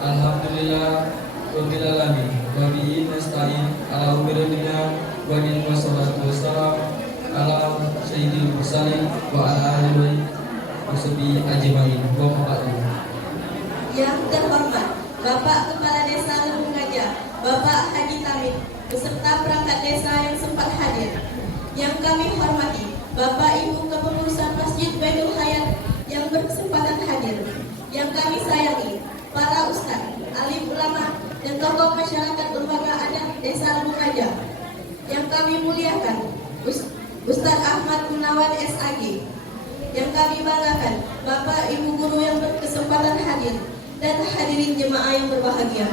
Alhamdulillah Rabbil alamin wa bihi nasta'in ala umuri dunya wa din wassalatu wassalam ala sayyidil mursalin wa ala alihi wa sahbihi ajmain. Wa ba'du. Yang terhormat Bapak Kepala Desa Lembung Gajah, Bapak Haji Tamim, beserta perangkat desa yang sempat hadir. Yang kami hormati Bapak Ibu Kepengurusan Masjid Baitul Hayat yang berkesempatan hadir. Yang kami sayangi para ustaz, alim ulama, dan tokoh masyarakat lembaga adat Desa Lembung Gajah. Yang kami muliakan Ustaz Ahmad Gunawan SAG. Yang kami banggakan Bapak Ibu guru yang berkesempatan hadir dan hadirin jemaah yang berbahagia.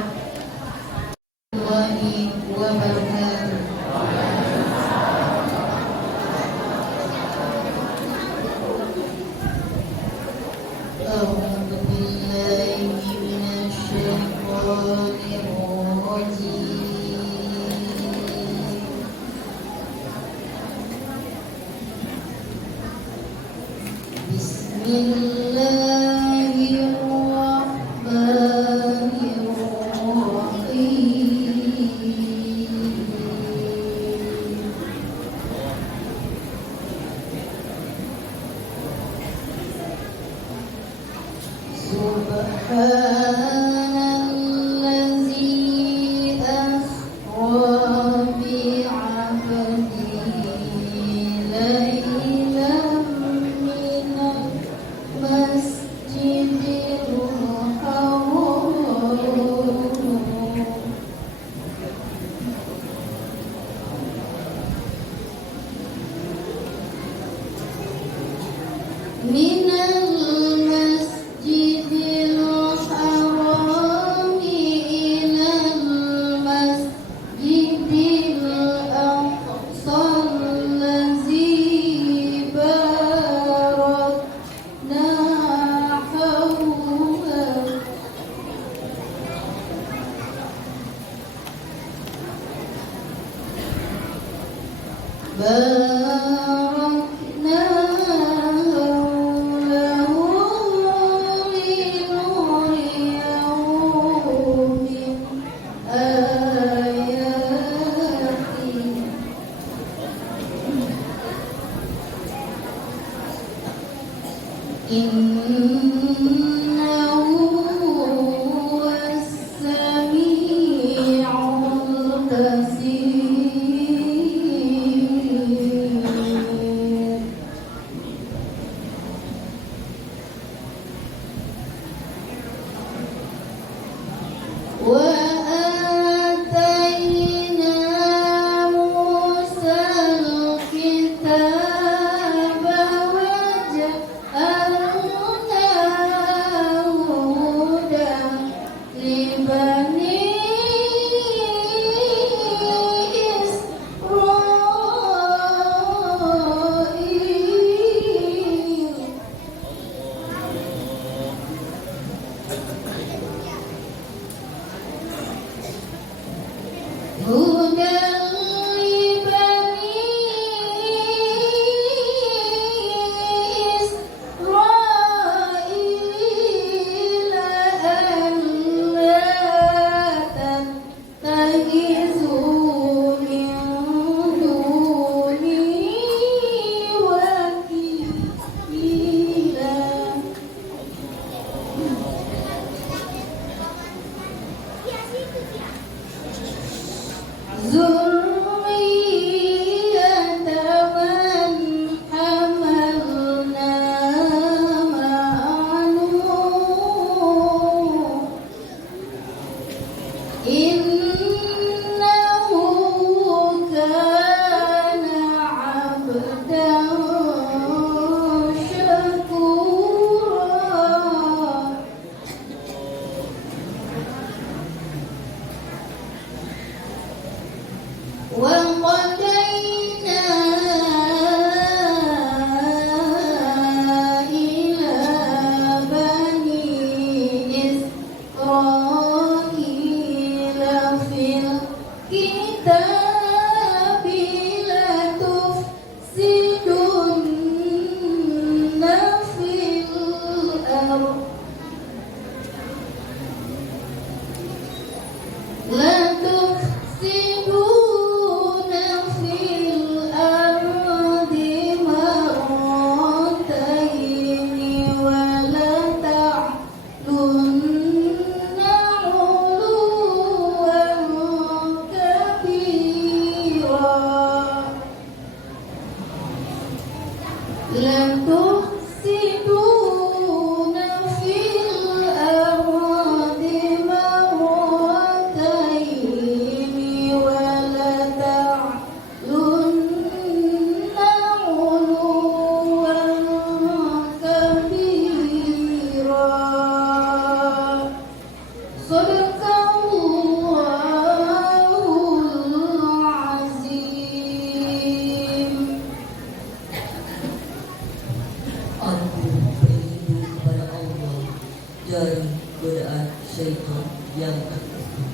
syaitan yang tertutup.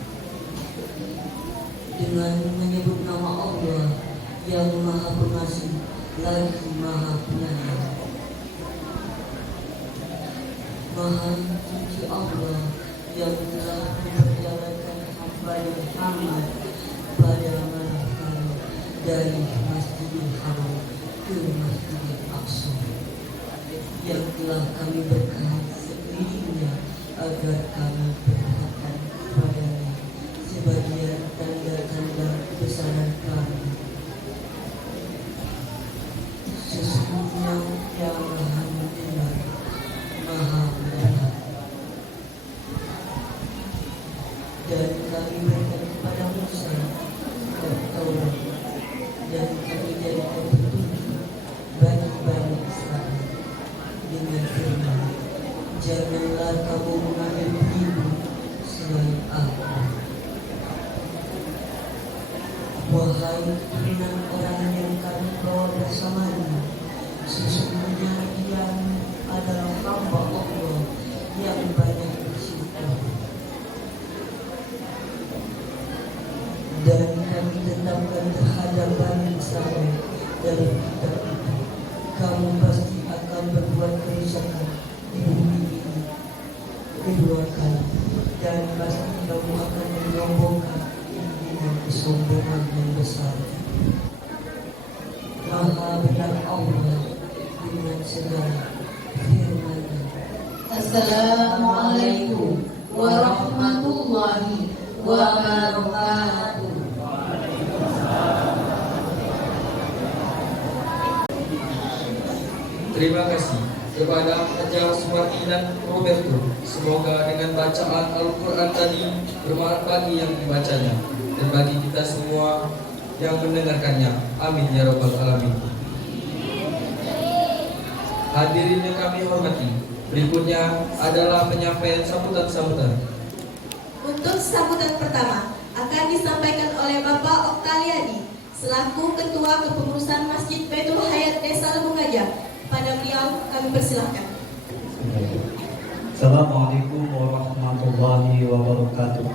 Dengan menyebut nama Allah yang Maha Pengasih lagi Maha Penyayang. Maha suci Allah yang telah memperjalankan hamba-Nya Muhammad pada malam hari dari Masjidil Haram ke Masjidil Aqsa, yang telah kami berkahi sekelilingnya agar kami berdoakan kepadanya sebagian tanda-tanda kebesaran kami. Sesungguhnya yang Maha mendengar, Maha melihat. Dan kami berikan kepada Musa Taurat, dan kami jadikan petunjuk bagi Bani Israel dengan firman, janganlah kamu mengambil ibu selain aku. Wahai keturunan orang yang kami bawa bersamanya, sesungguhnya dia adalah hamba Allah yang banyak bersyukur. Dan kami tetapkan terhadap Bani Israel dalam kitab itu, kamu pasti akan berbuat kerusakan di bumi ini kedua kali, dan pasti kamu akan menyombongkan dengan kesombongan yang besar. Maha benar Allah dengan segala firman-Nya. Assalamualaikum warahmatullahi wabarakatuh. Terima kasih kepada Raja Suwati dan Roberto. Semoga dengan bacaan Al-Quran tadi bermanfaat bagi yang dibacanya dan bagi kita semua yang mendengarkannya. Amin ya rabbal alamin. Hadirin yang kami hormati, berikutnya adalah penyampaian sambutan-sambutan. Untuk sambutan pertama akan disampaikan oleh Bapak Oktaliadi selaku Ketua Kepengurusan Masjid Baitul Hayat Desa Lembung Gajah. Pada beliau kami persilahkan. Assalamualaikum warahmatullahi wabarakatuh.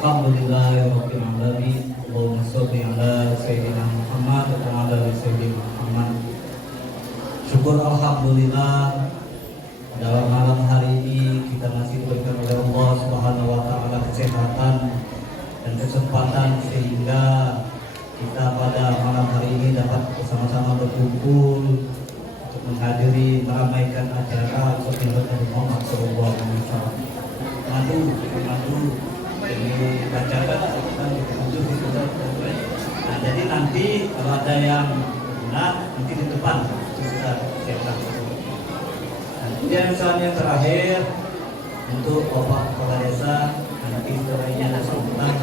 Alhamdulillahirabbil alamin. Allahumma shalli ala sayyidina Muhammad wa ala ali sayyidina Muhammad. Syukur alhamdulillah dalam malam hari ini kita masih diberikan oleh Allah Subhanahu wa taala kesehatan dan kesempatan sehingga kita pada malam hari ini dapat bersama-sama berkumpul untuk menghadiri meramaikan acara Khutbah Nabi Muhammad SAW. Madu ini bacakan kita ditunjuk di sudah. Nah, jadi nanti kalau ada yang benar nanti di depan kita cetak. Nah, kemudian misalnya yang terakhir untuk Bapak Kepala Desa nanti setelahnya ada sambutan.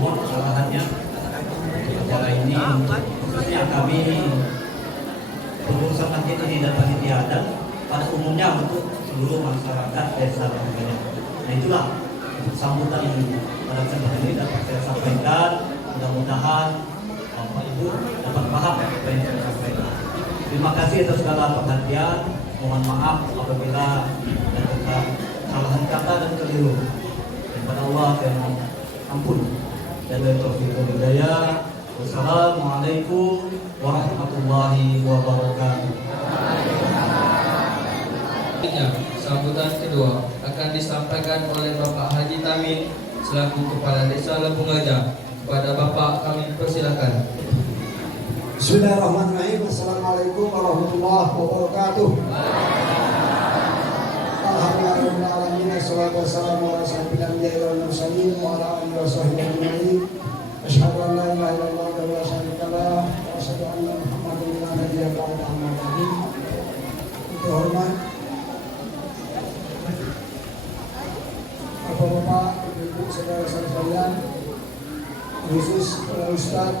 Mohon kesalahannya acara ini khususnya kami pengurusan masjid ini dan panitia adat pada umumnya untuk seluruh masyarakat desa Lembung. Nah itulah sambutan pada kesempatan ini dapat saya sampaikan. Mudah-mudahan Bapak Ibu dapat paham apa yang saya sampaikan. Terima kasih atas segala perhatian. Mohon maaf apabila ada kesalahan kata dan keliru. Kepada Allah saya mohon ampun dan taufiq wal hidayah. Wassalamualaikum warahmatullahi wabarakatuh. Sambutan kedua akan disampaikan oleh Bapak Haji Tamin selaku Kepala Desa Lembung Gajah. Kepada Bapak kami persilakan. Bismillahirrahmanirrahim. Assalamualaikum warahmatullahi wabarakatuh. Alhamdulillahirrahmanirrahim. Assalatu wassalamu ala sayyidil anbiya'i wal mursalin wa ala alihi wa sahbihi ajma'in. Asyhadu an la ilaha illallah wa la syarika lah wa asyhadu anna Muhammadan nabiyyu ba'da amma ba'du. Terhormat Bapak-bapak, Ibu, saudara-saudara sekalian, khusus Ustaz,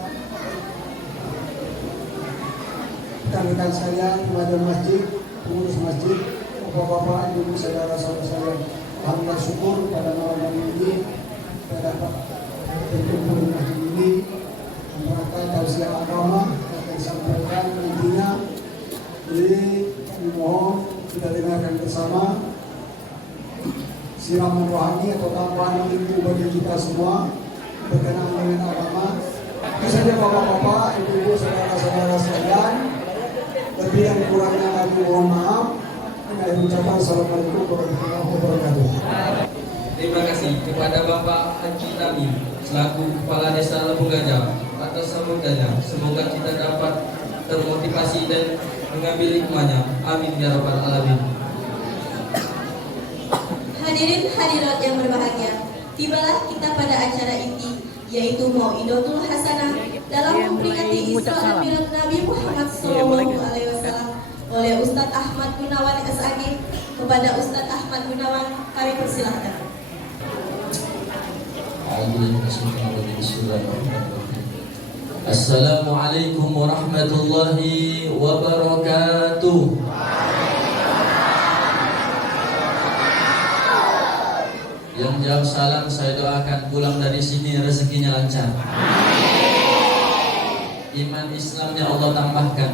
rekan-rekan sekalian, kepada masjid, pengurus masjid, Bapak-bapak, Ibu, saudara-saudara sekalian, alhamdulillah syukur pada malam hari ini kita dapat berkumpul di masjid ini. Mereka tausiah agama akan disampaikan intinya. Jadi kami mohon kita dengarkan bersama siraman rohani atau tambahan ilmu bagi kita semua berkenaan dengan agama. Itu saja bapak-bapak, ibu-ibu, saudara-saudara sekalian. Lebih dan kurangnya kami mohon maaf. Kami ucapkan assalamualaikum warahmatullahi wabarakatuh. Terima kasih kepada Bapak Haji Tamim selaku Kepala Desa Lembung Gajah atas sambutannya. Semoga kita dapat termotivasi dan mengambil hikmahnya. Amin ya rabbal alamin. Hadirin hadirat yang berbahagia, tibalah kita pada acara inti, yaitu Mau'idotul Hasanah dalam memperingati Isra dan Mi'raj Nabi Muhammad SAW oleh Ustadz Ahmad Gunawan SAG. Kepada Ustadz Ahmad Gunawan kami persilahkan. Assalamualaikum warahmatullahi wabarakatuh. Yang jawab salam saya doakan pulang dari sini rezekinya lancar. Iman Islamnya Allah tambahkan.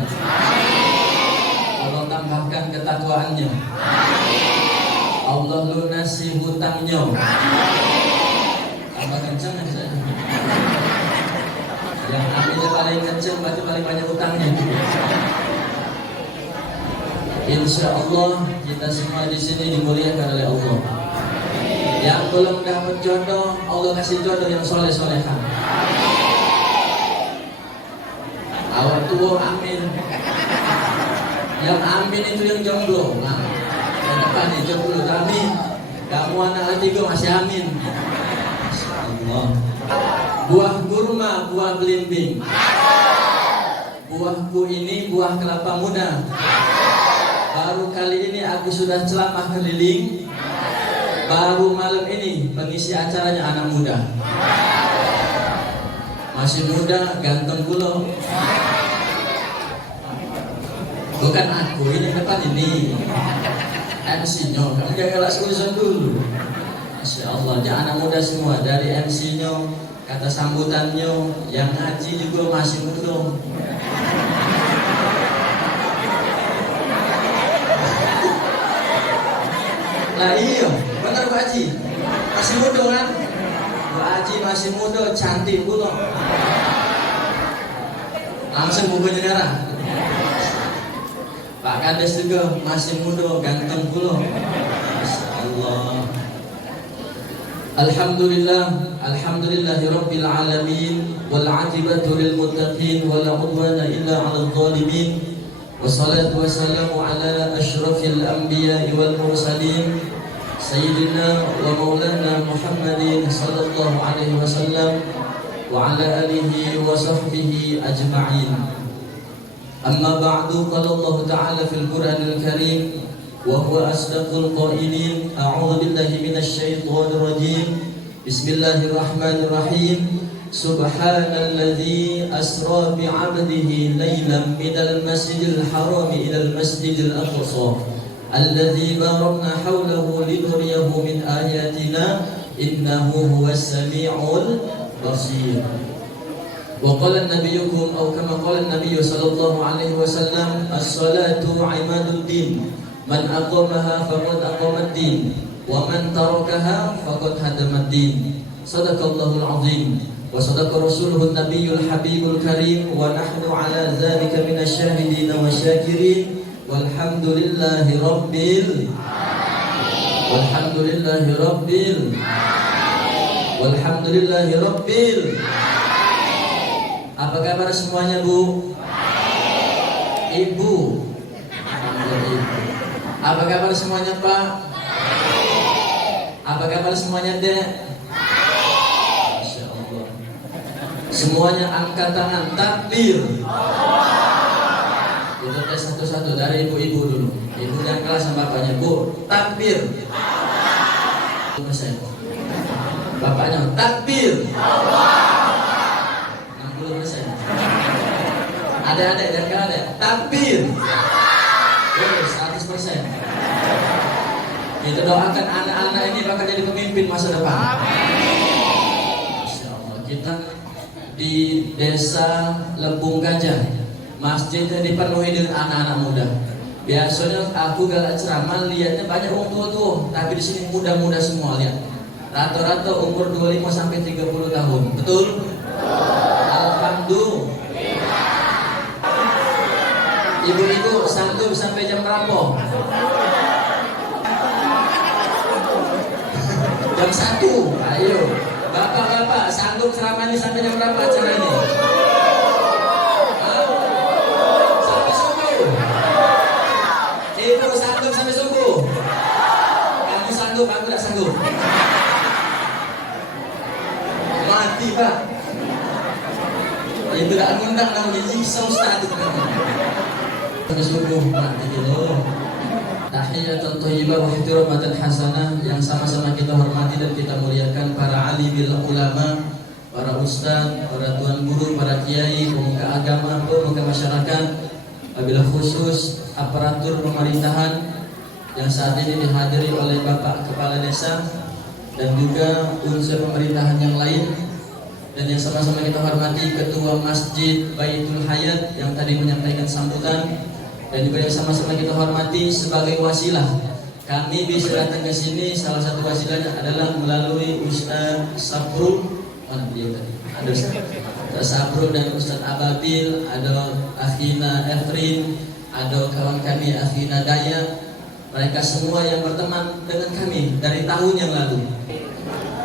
Allah tambahkan ketakwaannya. Allah lunasi hutangnya. Tambah kencang aja. Yang aminnya paling kencang berarti paling banyak hutangnya. Insya Allah kita semua di sini dimuliakan oleh Allah. Yang belum dapat jodoh, Allah kasih jodoh yang soleh-solehan. Awak tua amin. Yang amin itu yang jomblo. Nah, yang depan nih jomblo amin. Kamu anak lagi gue masih amin. Allah. Buah kurma, buah belimbing. Buahku ini buah kelapa muda. Baru kali ini aku sudah ceramah keliling. Baru malam ini pengisi acaranya anak muda. Masih muda, ganteng pula. Bukan aku, ini depan ini MC-nya, kan gak galak solution dulu. Masya Allah, ya anak muda semua. Dari MC-nya, kata sambutannya, yang ngaji juga masih muda. Nah iya, benar Pak Haji, masih muda kan? Pak Haji masih muda, cantik pula. Langsung bukunya nyerah. Pak Kades juga masih muda, ganteng pula. Masyaallah. Alhamdulillah, alhamdulillahirabbil alamin wal 'aqibatu lil muttaqin wa la 'udwana illa 'alal zalimin. Wassalatu wassalamu ala asyrafil anbiya'i wal mursalin sayyidina wa maulana Muhammadin sallallahu alaihi wasallam wa ala alihi wa sahbihi ajma'in. Amma ba'du, qala Allah ta'ala fil Qur'anil Karim wa huwa asdaqul qailin. A'udzu billahi minasy syaithanir rajim. Bismillahirrahmanirrahim. Subhanalladzi asra bi'abdihi laylan minal masjidil haram ilal masjidil aqsa alladzi barakna hawlahu linuriyahu min ayatina innahu huwas sami'ul basir. Wa qala nabiyyukum aw kama qala an-nabiy sallallahu alaihi wasallam as-salatu 'imaduddin man aqamaha faqad aqamad-din wa man tarakaha faqad hadamad-din. Sadaqallahul 'azim. Wa sadaqa rasuluhun nabiyyul habibul karim wa nahnu ala dzalika minasyahidin wa syakirin walhamdulillahi rabbil walhamdulillahi rabbil walhamdulillahi rabbil. Apa kabar semuanya, Bu? Ibu. Apa kabar semuanya, Pak? Apa kabar semuanya, Dek? Semuanya angkat tangan, takbir. Kita tes satu-satu dari ibu-ibu dulu. Ibu yang kelas sama bapaknya, Bu, takbir. Bapaknya, takbir. 60%. Ada-ada dan gak ada, takbir. 100%. Kita doakan anak-anak ini bakal jadi pemimpin masa depan. Masya Allah, kita di desa Lembung Gajah, masjidnya dipenuhi dengan anak-anak muda. Biasanya aku galak ceramah lihatnya banyak orang tua-tua, tapi di sini muda-muda semua lihat. Rata-rata umur 25 sampai 30 tahun. Betul? Alhamdulillah. Ibu-ibu sanggup sampai jam berapa? Jam 1. Ayo. Bapak-bapak sanggup ceramah ini sampai jam berapa acara ini? Sampai subuh. Ibu sanggup sampai subuh. Kamu sanggup, aku tidak sanggup. Mati Pak. Itu tidak ngundang namanya Yisong status. Sampai subuh mati gitu. Tahiyatul thayyibah wa ihtiramatan hasanah yang sama-sama kita hormati dan kita muliakan para alimil ulama, para ustaz, para tuan guru, para kiai, pemuka agama, pemuka masyarakat, wabil khusus aparatur pemerintahan yang saat ini dihadiri oleh Bapak Kepala Desa dan juga unsur pemerintahan yang lain, dan yang sama-sama kita hormati Ketua Masjid Baitul Hayat yang tadi menyampaikan sambutan, dan juga yang sama-sama kita hormati sebagai wasilah kami bisa datang ke sini. Salah satu wasilahnya adalah melalui Ustaz Sabrul, ada Ustaz Sabrul dan Ustaz Ababil, ada Akhina Efrin, ada kawan kami Akhina Daya. Mereka semua yang berteman dengan kami dari tahun yang lalu.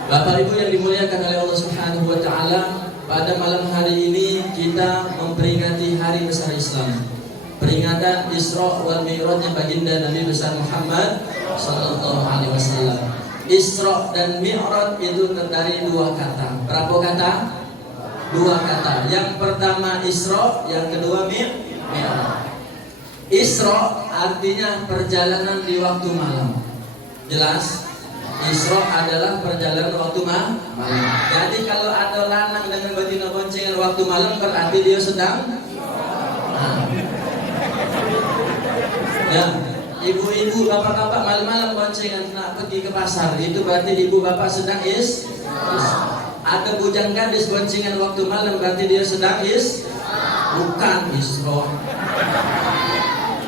Bapak Ibu yang dimuliakan oleh Allah Subhanahu wa taala, pada malam hari ini kita memperingati hari besar Islam. Peringatan Isra wal Mi'rajnya baginda Nabi besar Muhammad sallallahu alaihi wasallam. Isra dan Mi'raj itu terdiri dua kata. Berapa kata? Dua kata. Yang pertama Isra, yang kedua Mi'raj. Isra artinya perjalanan di waktu malam. Jelas? Isra adalah perjalanan waktu malam. Jadi kalau ada lanang dengan betina boncengan waktu malam berarti dia sedang ya, ibu-ibu, bapak-bapak malam-malam boncengan nak pergi ke pasar, itu berarti ibu bapak sedang ada bujang gadis boncengan waktu malam, berarti dia sedang bukan Isra.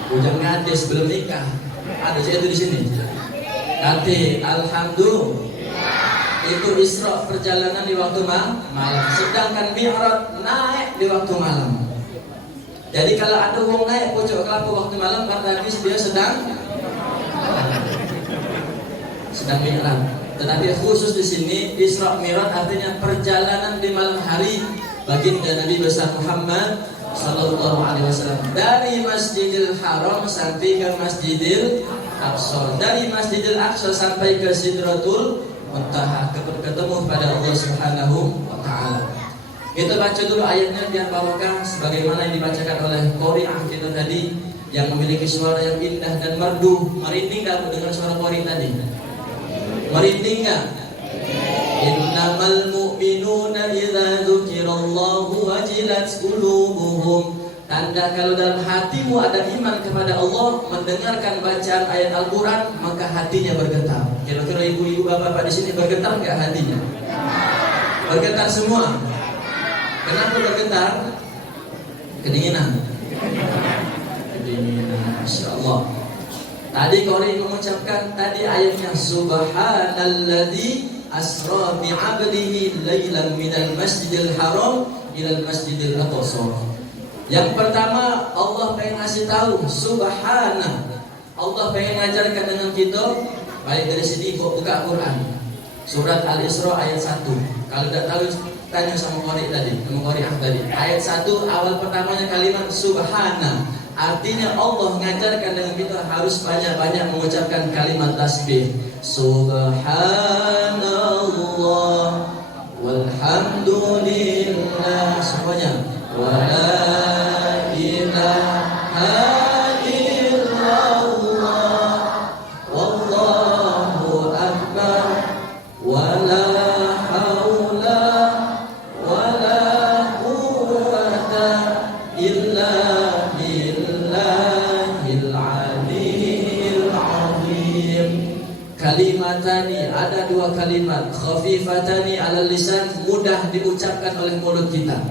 Bujang gadis belum nikah, ada itu di sini. Kati, alhamdulillah. Itu Isra perjalanan di waktu malam, sedangkan Mi'raj naik di waktu malam. Jadi kalau ada orang naik pojok kelapa waktu malam, berarti dia sedang Mi'raj. Tetapi khusus di sini Isra Mi'raj artinya perjalanan di malam hari baginda Nabi besar Muhammad sallallahu alaihi wasallam dari Masjidil Haram sampai ke Masjidil Aqsa, dari Masjidil Aqsa sampai ke Sidratul Muntaha, ketemu pada Allah Subhanahu wa taala. Kita baca dulu ayatnya biar barokah, sebagaimana yang dibacakan oleh qari'ah kita tadi yang memiliki suara yang indah dan merdu. Merinding enggak dengar suara qari tadi? Merinding enggak? Innamal mu'minuna idza dzukirallahu wajilat qulubuhum. Tanda kalau dalam hatimu ada iman kepada Allah, mendengarkan bacaan ayat Al-Qur'an, maka hatinya bergetar. Kira-kira ibu-ibu bapak-bapak di sini bergetar enggak hatinya? Bergetar semua. Kenapa bergetar? Kedinginan. Insyaallah. Tadi qari mengucapkan tadi ayatnya subhanalladzi asra bi 'abdihi lailan minal masjidil haram ilal masjidil aqsa. Yang pertama Allah pengen ngasih tahu subhana. Allah pengen ngajarkan dengan kita baik dari sini buka Quran. Surat Al-Isra ayat 1. Kalau tidak tahu tanya sama qari tadi, ayat 1 awal pertamanya kalimat subhana. Artinya Allah mengajarkan dengan kita harus banyak-banyak mengucapkan kalimat tasbih. Subhanallah walhamdulillah, semuanya. Wa la ilaha illallah wallahu akbar wa la kalimatani, ada dua kalimat khafifatani alal lisan, mudah diucapkan oleh mulut kita.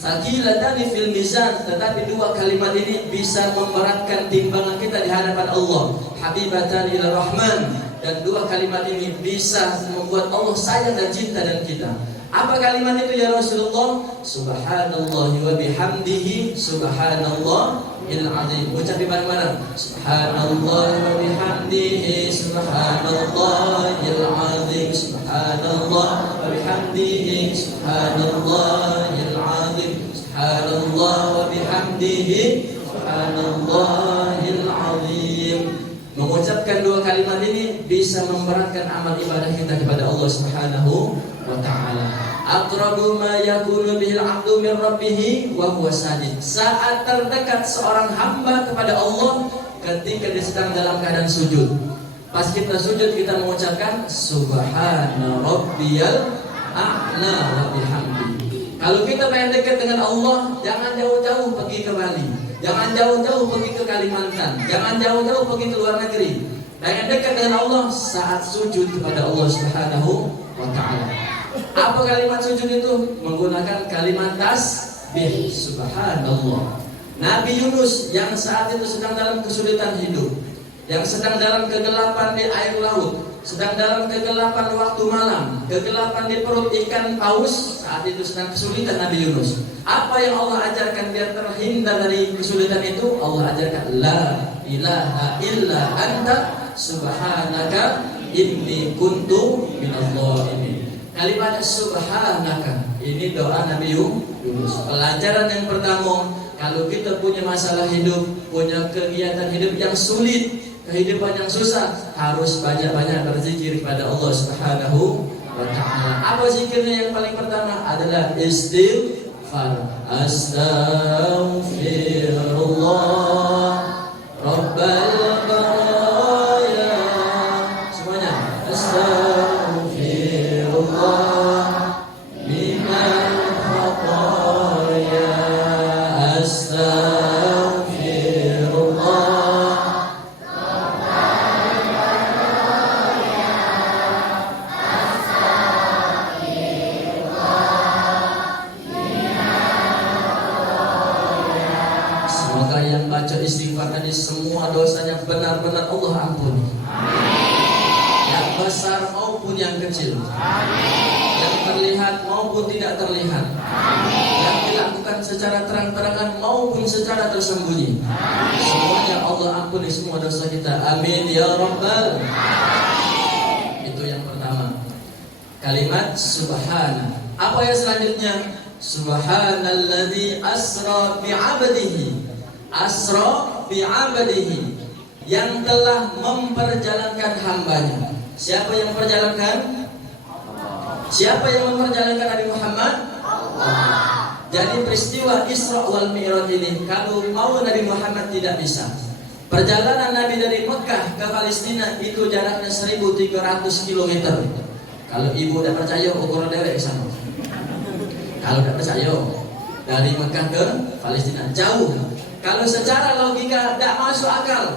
Tsaqilatani fil mizan, tetapi dua kalimat ini bisa memberatkan timbangan kita di hadapan Allah. Habibatan ila Rahman, dan dua kalimat ini bisa membuat Allah sayang dan cinta dan kita. Apa kalimat itu ya Rasulullah? Subhanallah wa bihamdihi subhanallahil azim. Ucap bareng-bareng. Subhanallah wa bihamdihi subhanallahil azim. Subhanallah wa bihamdihi subhanallahil azim. Subhanallah wa bihamdihi subhanallahil azim. Mengucapkan dua kalimat ini bisa memberatkan amal ibadah kita kepada Allah Subhanahu wa ta'ala. Aqrabu ma yakunu bihil 'abdu min rabbih wa huwa sajid. Saat terdekat seorang hamba kepada Allah ketika dia sedang dalam keadaan sujud. Pas kita sujud kita mengucapkan subhana rabbiyal a'la wa bihamdi. Kalau kita pengen dekat dengan Allah, jangan jauh-jauh pergi ke Bali, jangan jauh-jauh pergi ke Kalimantan, jangan jauh-jauh pergi ke luar negeri. Pengen dekat dengan Allah saat sujud kepada Allah Subhanahu wa ta'ala. Apa kalimat sujud itu? Menggunakan kalimat tasbih, subhanallah. Nabi Yunus yang saat itu sedang dalam kesulitan hidup, yang sedang dalam kegelapan di air laut, sedang dalam kegelapan waktu malam, kegelapan di perut ikan paus, saat itu sedang kesulitan Nabi Yunus. Apa yang Allah ajarkan biar terhindar dari kesulitan itu? Allah ajarkan la ilaha illa anta subhanaka inni kuntu minadh dhalimin. Kalimat subhanaka ini doa Nabi Yunus. Pelajaran yang pertama, kalau kita punya masalah hidup, punya kegiatan hidup yang sulit, kehidupan yang susah, harus banyak-banyak berzikir kepada Allah Subhanahu wa ta'ala. Apa zikirnya yang paling pertama? Adalah istighfar. Astaghfirullah Rabbal baraya. Semuanya. Astaghfirullah minal khataya. Astaghfirullah. Semoga yang baca istighfar tadi semua dosanya benar-benar Allah ampuni. Yang besar maupun yang kecil. Yang terlihat maupun tidak terlihat. Yang dilakukan secara terang-terangan maupun secara tersembunyi. Semuanya Allah ampuni semua dosa kita. Amin ya rabbal. Itu yang pertama. Kalimat subhana. Apa yang selanjutnya? Subhanalladzi asra bi'abdihi. Asra bi'abdihi, yang telah memperjalankan hambanya. Siapa yang memperjalankan? Siapa yang memperjalankan Nabi Muhammad? Allah. Jadi peristiwa Isra wal Mi'raj ini, kalau mau Nabi Muhammad tidak bisa. Perjalanan Nabi dari Mekah ke Palestina itu jaraknya 1300 km. Kalau ibu tidak percaya, ukur derek ke sana. Kalau tidak percaya, dari Mekah ke Palestina jauh. Kalau secara logika tidak masuk akal.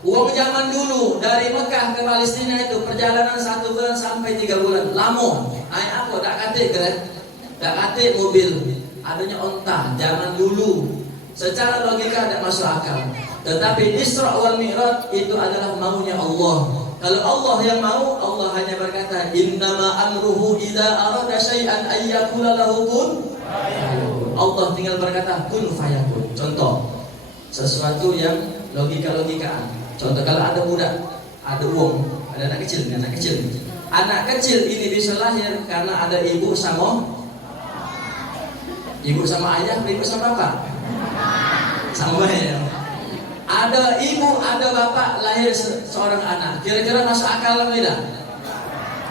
Uang zaman dulu dari Mekah ke Palestina itu perjalanan 1 bulan sampai 3 bulan. Lama. Ayah apa? Tak kate keren. Tak kate mobil. Adanya onta zaman dulu. Secara logika tidak masuk akal. Tetapi Isra wal Mi'raj itu adalah maunya Allah. Kalau Allah yang mau, Allah hanya berkata, innama amruhu idza arada syai'an ayyakula lahu kun fayakun. Allah tinggal berkata kun fayakun. Contoh, sesuatu yang logika-logikaan. Contoh, kalau ada budak, ada uang, ada anak kecil. Anak kecil ini bisa lahir karena ada ibu sama ayah, ibu sama bapak. Sama ya. Ada ibu, ada bapak, lahir seorang anak. Kira-kira masuk akal atau tidak?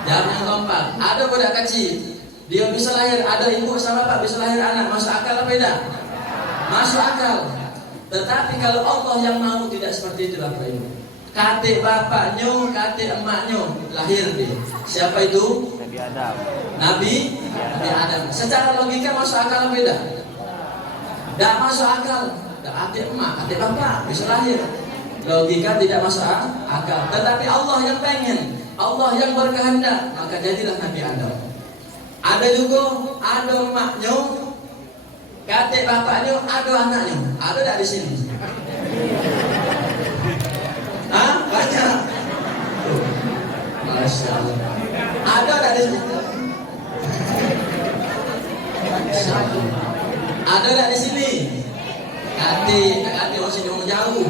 Jangan lompat. Ada budak kecil, dia bisa lahir, ada ibu sama bapak, bisa lahir anak. Masuk akal atau tidak? Masuk akal. Tetapi kalau Allah yang mau tidak seperti itu, Bapak Ibu. Kate bapaknya, kate emaknya lahir dia. Siapa itu? Nabi Adam. Nabi Adam. Secara logika masuk akal atau tidak? Tidak masuk akal. Adik emak, adik bapak bisa lahir. Logika tidak masuk akal. Tetapi Allah yang pengen, Allah yang berkehendak, maka jadilah Nabi Adam. Ada juga, ada emaknya, Kata bapaknya ada anaknya, ada tak di sini? Hah? Banyak. Masya Allah. Ada tak di sini? Masya Allah. Ada tak di sini? Kati orang sini orang jauh.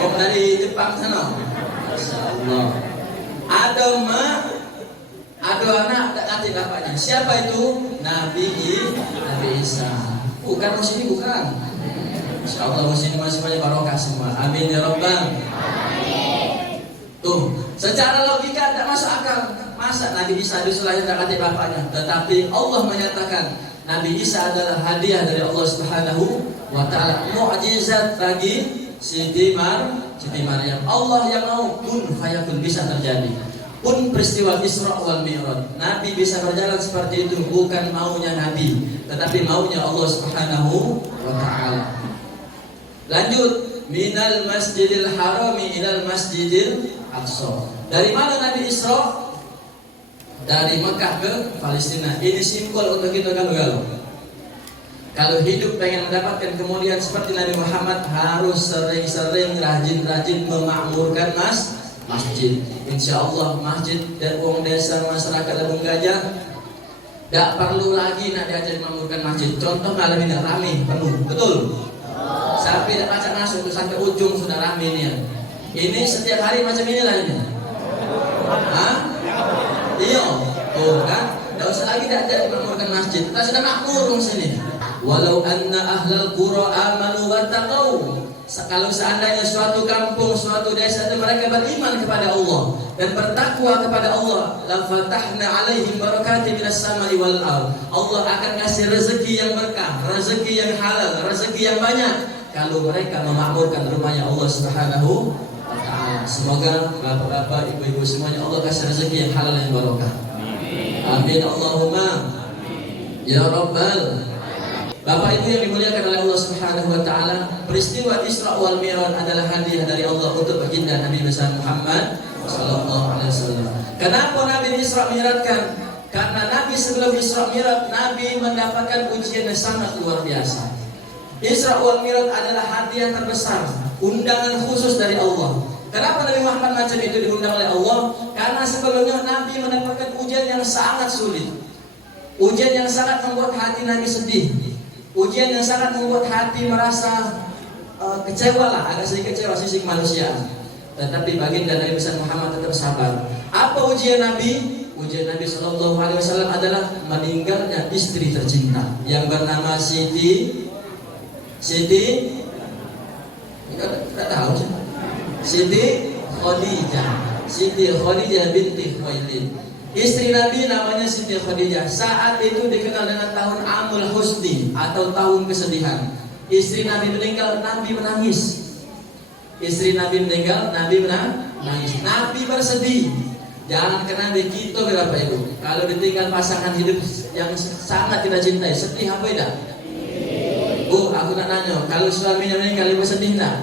Orang dari Jepang sana. Masya Allah. Ada mak, ada anak tak kati bapaknya. Siapa itu? Nabi Isa. Bukan orang sini, bukan. Insya Allah orang sini semuanya barokah semua. Amin ya Rabbal. Tuh, secara logika tak masuk akal. Masa Nabi Isa disulahkan tak kati bapaknya? Tetapi Allah menyatakan Nabi Isa adalah hadiah dari Allah Subhanahu wa ta'ala, mukjizat bagi Siti Maryam. Allah yang mau kun fayakun bisa terjadi. Pun peristiwa Isra wal Mi'raj, Nabi bisa berjalan seperti itu bukan maunya Nabi, tetapi maunya Allah Subhanahu wa ta'ala. Lanjut, minal Masjidil Harami ilal Masjidil Aqsa. Dari mana Nabi Isra? Dari Mekah ke Palestina. Ini simbol untuk kita galau-galau. Kalau hidup pengen mendapatkan kemuliaan seperti Nabi Muhammad, harus sering-sering rajin-rajin memakmurkan masjid. Insya Allah masjid dan uang desa masyarakat Labung Gajah tidak perlu lagi nak diajar memakmurkan masjid. Contoh malam ini ramai penuh, betul? Sampai tidak baca masuk sampai ujung sudah ramai ini. Ini setiap hari macam inilah ini. Hah? Iya, tuh kan? Tidak usah lagi diajar memakmurkan masjid. Kita sudah makmur di sini. Walau anna ahlal qura amanu wattaqau. Kalau seandainya suatu kampung, suatu desa itu mereka beriman kepada Allah dan bertakwa kepada Allah, la fatahna alaihim barakatin minas samai wal ardh. Allah akan kasih rezeki yang berkah, rezeki yang halal, rezeki yang banyak kalau mereka memakmurkan rumahnya Allah Subhanahu wa ta'ala. Semoga bapak-bapak, ibu-ibu semuanya Allah kasih rezeki yang halal yang barokah. Amin Allahumma ya Rabbal. Bapak Ibu yang dimuliakan oleh Allah Subhanahu wa taala, peristiwa Isra wal Mi'raj adalah hadiah dari Allah untuk baginda Nabi besar Muhammad sallallahu alaihi wasallam. Kenapa Nabi Isra Mi'rajkan? Karena Nabi sebelum Isra Mi'raj, Nabi mendapatkan ujian yang sangat luar biasa. Isra wal Mi'raj adalah hadiah terbesar, undangan khusus dari Allah. Kenapa Nabi Muhammad macam itu diundang oleh Allah? Karena sebelumnya Nabi mendapatkan ujian yang sangat sulit. Ujian yang sangat membuat hati Nabi sedih. Ujian yang sangat membuat hati merasa kecewa lah, agak sedikit kecewa sisi kemanusiaan. Tetapi baginda Nabi besar Muhammad tetap sabar. Apa ujian Nabi? Ujian Nabi Shallallahu Alaihi Wasallam adalah meninggalnya istri tercinta yang bernama Siti, tidak tahu sih. Siti Khadijah binti Khuwailid. Istri Nabi namanya Siti Khadijah. Saat itu dikenal dengan tahun Amul Husni atau tahun kesedihan. Istri Nabi meninggal, Nabi menangis. Istri Nabi meninggal, Nabi menangis. Nabi bersedih. Jangan kena begitu berapa ibu. Kalau ditinggal pasangan hidup yang sangat kita cintai, sedih apa tidak? Bu, aku nak nanya, kalau suaminya meninggal, ibu sedih tak?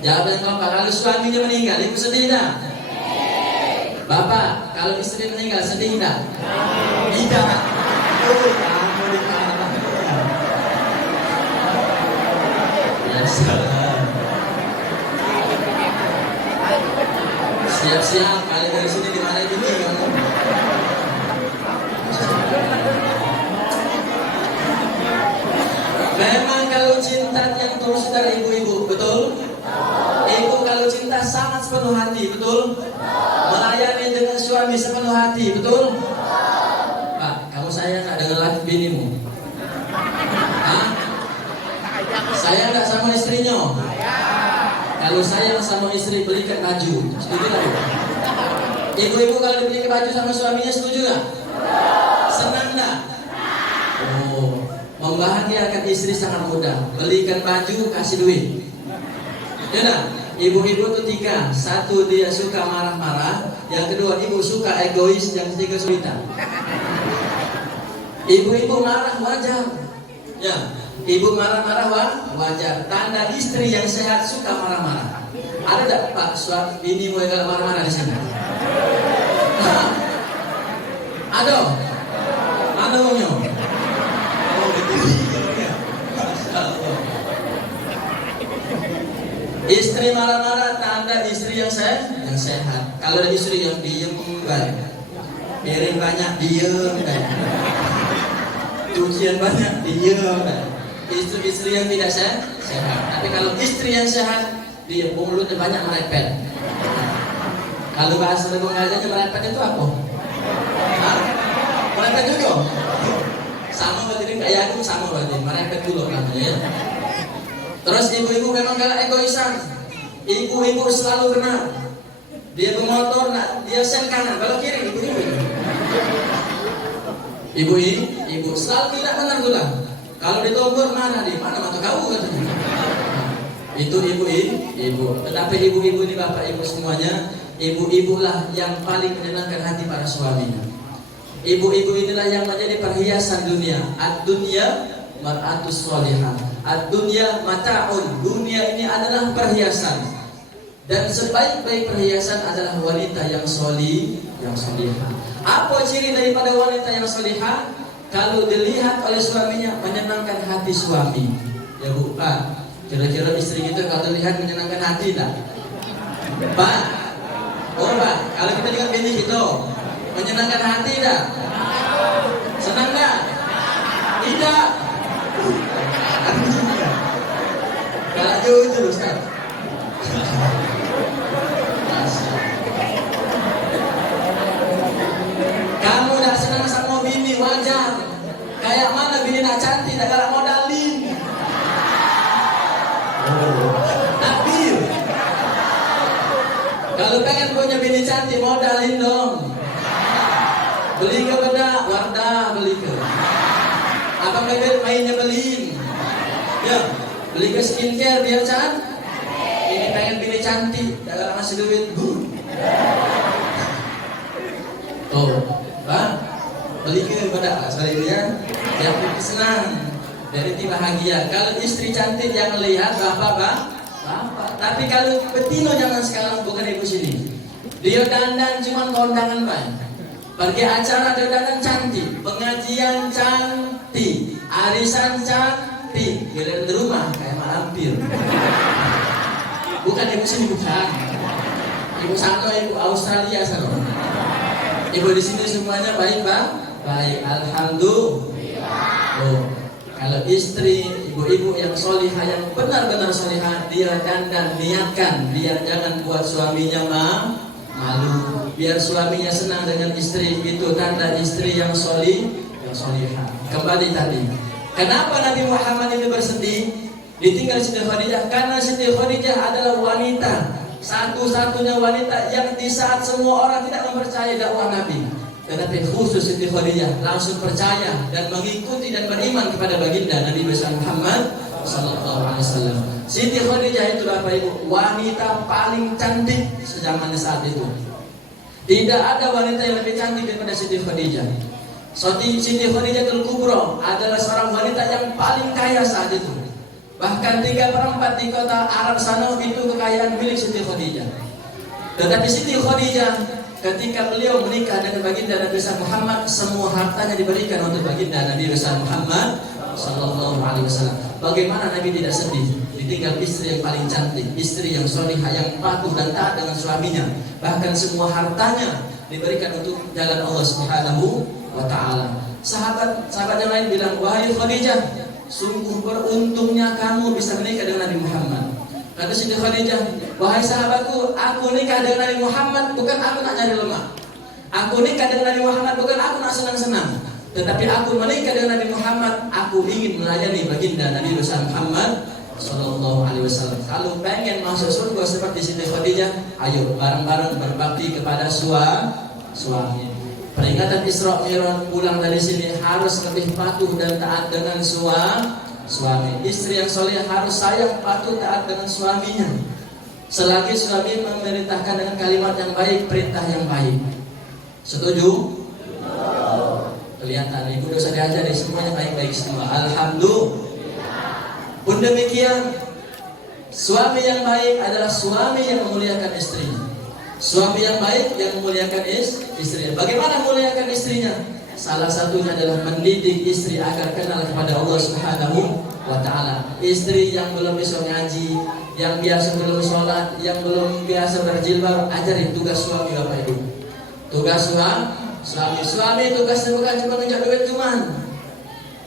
Jawaban bapak, kalau suaminya meninggal, ibu sedih tak? Bapak, kalau istri meninggal sedih tidak? Tidak. Kamu dikatakan. Ya salah. Siap-siap, kali dari sini di mana itu nih kamu? Memang kalau cinta yang tulus dari ibu-ibu, betul? Ibu kalau cinta sangat sepenuh hati, betul? Melayani dengan suami sepenuh hati, betul? Pak, kamu sayang nggak dengan laki binimu? Hah? Sayang nggak sama istrinya? Kalau sayang sama istri, belikan baju. Setuju nggak? Ibu-ibu kalau dibelikan baju sama suaminya, setuju nggak? Senang nggak? Oh, membahagiakan istri sangat mudah. Belikan baju, kasih duit. Ya nah? Ibu-ibu itu tiga. Satu, dia suka marah-marah. Yang kedua, ibu suka egois. Yang ketiga, cerita. Ibu-ibu marah wajar. Ya, ibu marah-marah wajar. Tanda istri yang sehat suka marah-marah. Ada tak Pak suami ini mulai kalau marah-marah di sana? Ada? Ada bangnya? Oh, betul. Istri marah-marah tanda istri yang sehat. Kalau ada istri yang diem, piring banyak diem, cucian banyak diem, istri yang tidak sehat. Tapi kalau istri yang sehat, dia mulutnya banyak merepet. Kalau bahasa Lebong aja merepet itu apa? Hah? Merepet juga? Sama berarti kayak aku sama berarti merepet dulu namanya. Terus ibu-ibu memang galak egoisan. Ibu-ibu selalu kena. Dia bermotor, dia sen kanan, belok kiri ibu-ibu. Ibu selalu tidak benar pula. Kalau ditegur mana mata kau katanya. Itu ibu. Tetapi ibu-ibu ini bapak ibu semuanya, ibu-ibulah yang paling menyenangkan hati para suaminya. Ibu-ibu inilah yang menjadi perhiasan dunia. Ad-dunya mar'atus sholihah. Ad-dunya mata'un. Dunia ini adalah perhiasan. Dan sebaik-baik perhiasan adalah wanita yang sholihah. Apa ciri daripada wanita yang sholihah? Kalau dilihat oleh suaminya menyenangkan hati suami. Ya Bu, Pak, kira-kira istri kita kalau dilihat menyenangkan hati tak? Pak? Oh Pak, kalau kita lihat bini kita menyenangkan hati tak? Senang tak? Tidak. Kalau jauh itu Ustaz. Kamu dah senang sama bini wajar. Kayak mana bini nak cantik tak galak modalin. Tapi kalau pengen punya bini cantik modalin dong. Beli ke bedak, Wardah beli ke. Abang bebek mainnya beliin. Ya, beli ke skincare biar cantik. Ini pengen bini cantik, tak galak masih duit. Oh, Bang, beli ke bedak lah sekali dia. Biar kita senang, dari tim bahagia. Kalau istri cantik yang melihat bapak. Tapi kalau betino zaman sekarang bukan ibu sini. Dia dandan cuma kondangan Bang. Pergi acara dia dandan cantik, pengajian cantik, arisan cantik, giliran di rumah kayak malampir. Bukan ibu sini bukan. Ibu sana, ibu Australia sana. Ibu di sini semuanya baik Bang? Baik, alhamdulillah. Oh, kalau istri, ibu-ibu yang solihah, yang benar-benar solihah, dia dandan, niatkan, dia jangan buat suaminya malu. Biar suaminya senang dengan istri, itu tanda istri yang solihah. Kembali tadi, kenapa Nabi Muhammad ini bersedih? Ditinggal Siti Khadijah, karena Siti Khadijah adalah wanita satu-satunya wanita yang di saat semua orang tidak mempercayai dakwah Nabi, tetapi khusus Siti Khadijah langsung percaya dan mengikuti dan beriman kepada baginda Nabi besar Muhammad sallallahu alaihi wasallam. Siti Khadijah itu Bapak Ibu wanita paling cantik sejaman saat itu. Tidak ada wanita yang lebih cantik daripada Siti Khadijah. Siti Khadijah Al-Kubra adalah seorang wanita yang paling kaya saat itu. Bahkan 3/4 di kota Arab sana itu kekayaan milik Siti Khadijah. Tetapi Siti Khadijah ketika beliau menikah dengan baginda Nabi besar Muhammad, semua hartanya diberikan untuk baginda Nabi besar Muhammad sallallahu alaihi wasallam. Bagaimana Nabi tidak sedih ditinggal istri yang paling cantik, istri yang solihah, yang patuh dan taat dengan suaminya. Bahkan semua hartanya diberikan untuk jalan Allah Subhanahu wa taala. Sahabat yang lain bilang, "Wahai Khadijah, sungguh beruntungnya kamu bisa menikah dengan Nabi Muhammad." Kata Siti Khadijah, "Wahai sahabatku, aku nikah dengan Nabi Muhammad bukan aku nak cari lemah. Aku nikah dengan Nabi Muhammad bukan aku nak senang-senang. Tetapi aku menikah dengan Nabi Muhammad, aku ingin melayani baginda Nabi besar Muhammad sallallahu alaihi wasallam." Kalau pengen masuk surga seperti Siti Khadijah, ayo bareng-bareng berbakti kepada suami. Peringatan Isra Mi'raj pulang dari sini harus lebih patuh dan taat dengan suami. Istri yang soleh harus sayang, patuh, taat dengan suaminya. Selagi suami memerintahkan dengan kalimat yang baik, perintah yang baik. Setuju? Kelihatan ibu dosa diajari semuanya baik-baik semua. Alhamdulillah. Pun demikian, suami yang baik adalah suami yang memuliakan istrinya. Suami yang baik yang memuliakan istrinya. Bagaimana memuliakan istrinya? Salah satunya adalah mendidik istri agar kenal kepada Allah Subhanahu wa taala. Istri yang belum bisa ngaji, yang biasa belum sholat, yang belum biasa berjilbab, ajarin tugas suami Bapak Ibu. Tugas suami tugasnya bukan cuma ngejar duit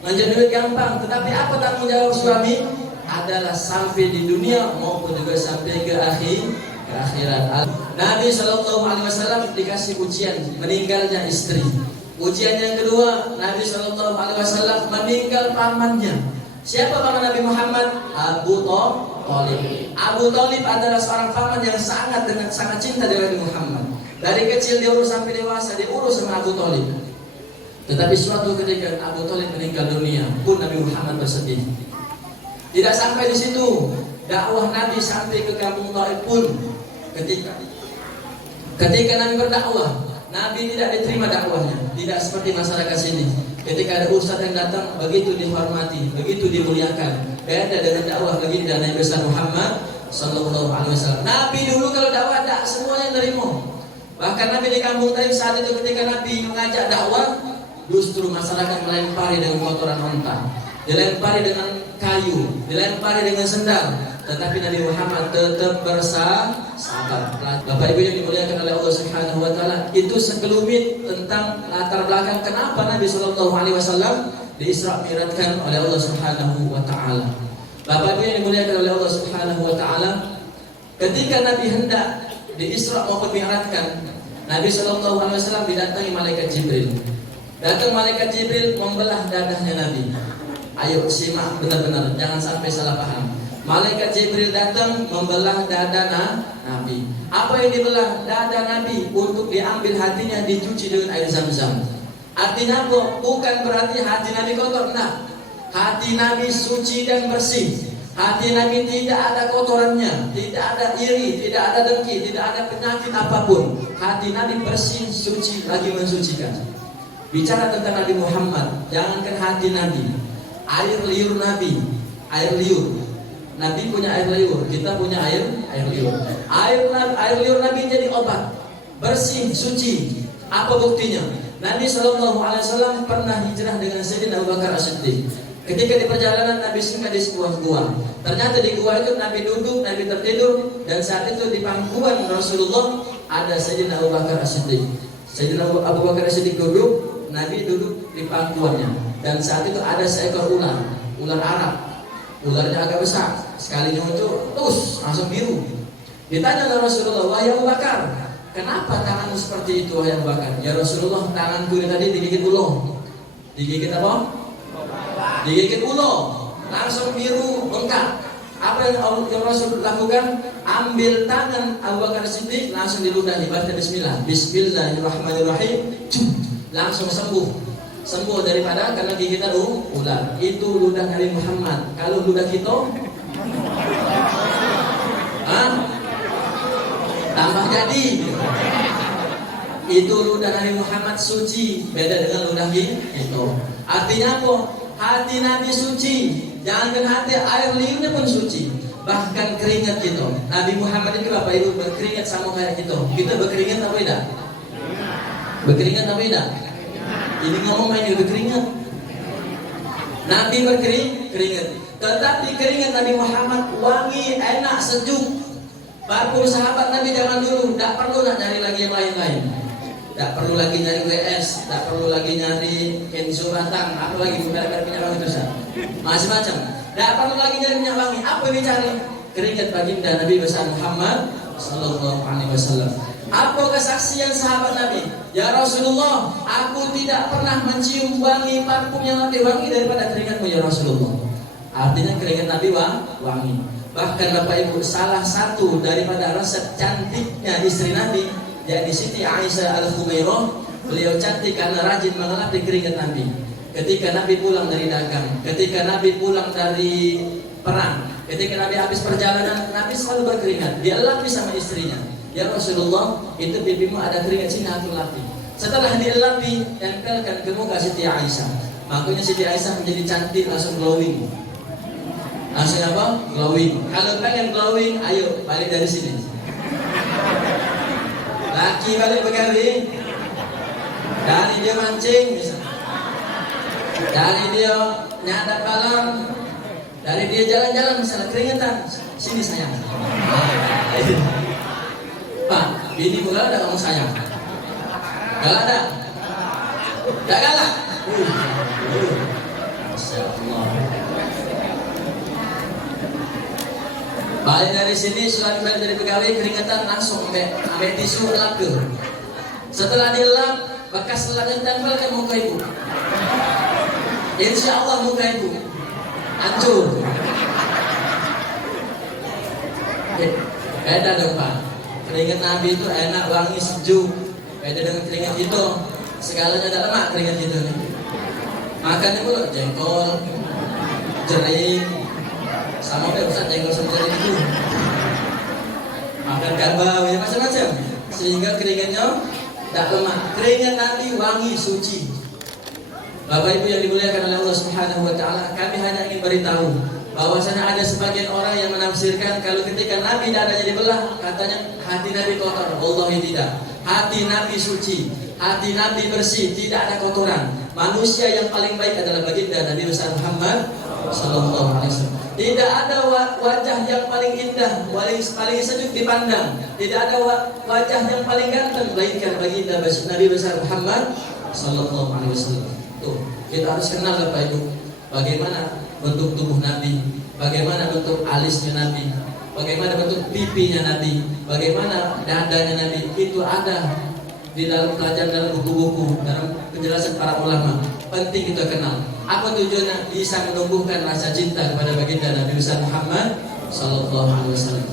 ngejar duit gampang, tetapi apa tanggung jawab suami adalah sampai di dunia maupun juga sampai ke akhirat. Nabi Shallallahu Alaihi Wasallam dikasih ujian meninggalnya istri. Ujian yang kedua, Nabi Shallallahu Alaihi Wasallam meninggal pamannya. Siapa paman Nabi Muhammad? Abu Thalib. Abu Thalib adalah seorang paman yang sangat cinta dengan Nabi Muhammad. Dari kecil diurus sampai dewasa diurus sama Abu Thalib. Tetapi suatu ketika Abu Thalib meninggal dunia, pun Nabi Muhammad bersedih. Tidak sampai di situ, dakwah Nabi sampai ke kampung Taif pun ketika Nabi berdakwah, Nabi tidak diterima dakwahnya. Tidak seperti masyarakat sini. Ketika ada ustaz yang datang, begitu dihormati, begitu dimuliakan. Beda dengan dakwah bagi Nabi besar Muhammad Sallallahu Alaihi Wasallam. Nabi dulu kalau dakwah tak semuanya nerimo. Bahkan Nabi di kampung Taif saat itu ketika Nabi mengajak dakwah, justru masyarakat melempari dengan kotoran unta, dilempari dengan kayu, dilempari dengan sendal. Tetapi Nabi Muhammad tetap bersabar. Bapak Ibu yang dimuliakan oleh Allah Subhanahu Wa Taala, itu sekelumit tentang latar belakang kenapa Nabi Sallallahu Alaihi Wasallam diisra mi'rajkan oleh Allah Subhanahu Wa Taala. Bapak Ibu yang dimuliakan oleh Allah Subhanahu Wa Taala, ketika Nabi hendak diisra maupun mi'rajkan, Nabi Sallallahu Alaihi Wasallam didatangi malaikat Jibril. Datang malaikat Jibril membelah dadahnya Nabi. Ayo simak benar-benar, jangan sampai salah paham. Malaikat Jibril datang membelah dada Nabi. Apa yang dibelah? Dada Nabi untuk diambil hatinya, dicuci dengan air Zam-Zam. Artinya apa? Bukan berarti hati Nabi kotor, nah. Hati Nabi suci dan bersih. Hati Nabi tidak ada kotorannya, tidak ada iri, tidak ada dengki, tidak ada penyakit apapun. Hati Nabi bersih, suci, lagi mensucikan. Bicara tentang Nabi Muhammad, jangankan hati Nabi, air liur Nabi, air liur. Nabi punya air liur, kita punya air liur. Air liur Nabi jadi obat, bersih, suci. Apa buktinya? Nabi Shallallahu Alaihi Wasallam pernah hijrah dengan Sayyidina Abu Bakar As-Siddiq. Ketika di perjalanan Nabi singgah di sebuah gua. Ternyata di gua itu Nabi duduk, Nabi tertidur, dan saat itu di pangkuan Rasulullah ada Sayyidina Abu Bakar As-Siddiq. Sayyidina Abu Bakar As-Siddiq duduk, Nabi duduk di pangkuannya. Dan saat itu ada seekor ular Arab. Ularnya agak besar, sekali nyentuh, terus langsung biru. Ditanya oleh Rasulullah, wahai Abu Bakar, kenapa tanganmu seperti itu, wahai Abu Bakar? Ya Rasulullah, tanganku ini tadi digigit ulo. Digigit apa? Digigit ulo, langsung biru bengkak. Apa yang Rasul lakukan? Ambil tangan Abu Bakar Siddiq, langsung diludahi, baca Bismillah, Bismillahirrahmanirrahim, langsung sembuh daripada karena gigitan ular. Itu ludah Nabi Muhammad. Kalau ludah kita, tambah jadi. Itu ludah Nabi Muhammad suci, beda dengan ludah kita. Artinya apa? Hati Nabi suci. Jangan hati, air liurnya pun suci. Bahkan keringat kita. Nabi Muhammad itu Bapak Ibu berkeringat sama kayak kita. Kita berkeringat apa tidak? Berkeringat apa tidak? Ini ngomong main berkeringat. Nabi berkeringat. Tetapi keringat Nabi Muhammad wangi, enak, sejuk. Parfum sahabat Nabi zaman dulu, tak perlu nak nyari lagi yang lain-lain. Tak perlu lagi nyari WS, tak perlu lagi nyari Kenzo Batang, apa lagi merek-merek minyak wangi itu macam-macam. Tak perlu lagi nyari minyak wangi. Apa yang dicari? Keringat baginda Nabi besar Muhammad Sallallahu Alaihi Wasallam. Apa kesaksian sahabat Nabi? Ya Rasulullah, aku tidak pernah mencium wangi parfum yang lebih wangi daripada keringatmu ya Rasulullah. Artinya keringat Nabi wangi. Bahkan Bapak Ibu, salah satu daripada resep cantiknya istri Nabi, yakni Siti Aisyah Al-Khumairah, beliau cantik karena rajin mengelapkan keringat Nabi. Ketika Nabi pulang dari dagang, ketika Nabi pulang dari perang, ketika Nabi habis perjalanan, Nabi selalu berkeringat. Dia lapi sama istrinya. Ya Rasulullah, itu pipimu ada keringat sini, aku lapi. Setelah dia lapi, tempelkan ke muka Siti Aisyah. Makanya Siti Aisyah menjadi cantik, langsung glowing. Langsung apa? Glowing. Kalau pengen glowing, ayo balik dari sini. Laki balik begali. Dari dia mancing misalnya. Dari dia nyadap balang. Dari dia jalan-jalan misalnya keringatan. sini sayang. Pak, bini pula ada ngomong sayang. Galak ada? Tak galak? Masya Allah. Balik dari sini, setelah kembali dari pegawai, keringetan langsung ambil tisu lap ke. Setelah dilap, bekas lap yang tempel ke muka ibu. Insya Allah muka ibu hancur. Beda dong Pak. Keringat Nabi itu enak, wangi, sejuk. Beda dengan keringat itu. Segalanya ada lemak keringat itu nih. Makannya pula jengkol, jering, sama udah besar jengkol sama jering itu. Makan kabau ya macam-macam. Sehingga keringatnya tak lemak. Keringat Nabi wangi, suci. Bapak Ibu yang dimuliakan oleh Allah Subhanahu wa taala, kami hanya ingin beritahu bahwasanya ada sebagian orang yang menafsirkan kalau ketika Nabi dadanya dibelah, katanya hati Nabi kotor. Wallahi tidak. Hati Nabi suci, hati Nabi bersih, tidak ada kotoran. Manusia yang paling baik adalah baginda Nabi besar Muhammad sallallahu alaihi wasallam. Tidak ada wajah yang paling indah, paling sejuk dipandang. Tidak ada wajah yang paling ganteng melainkan baginda Nabi besar Muhammad sallallahu alaihi wasallam. Tuh, kita harus kenal Bapak Ibu, bagaimana bentuk tubuh Nabi, bagaimana bentuk alisnya Nabi, bagaimana bentuk pipinya Nabi, bagaimana dadanya Nabi. Itu ada di dalam pelajaran dalam buku-buku, dalam penjelasan para ulama. Penting kita kenal. Apa tujuannya? Bisa menumbuhkan rasa cinta kepada baginda Nabi besar Muhammad sallallahu alaihi wasallam.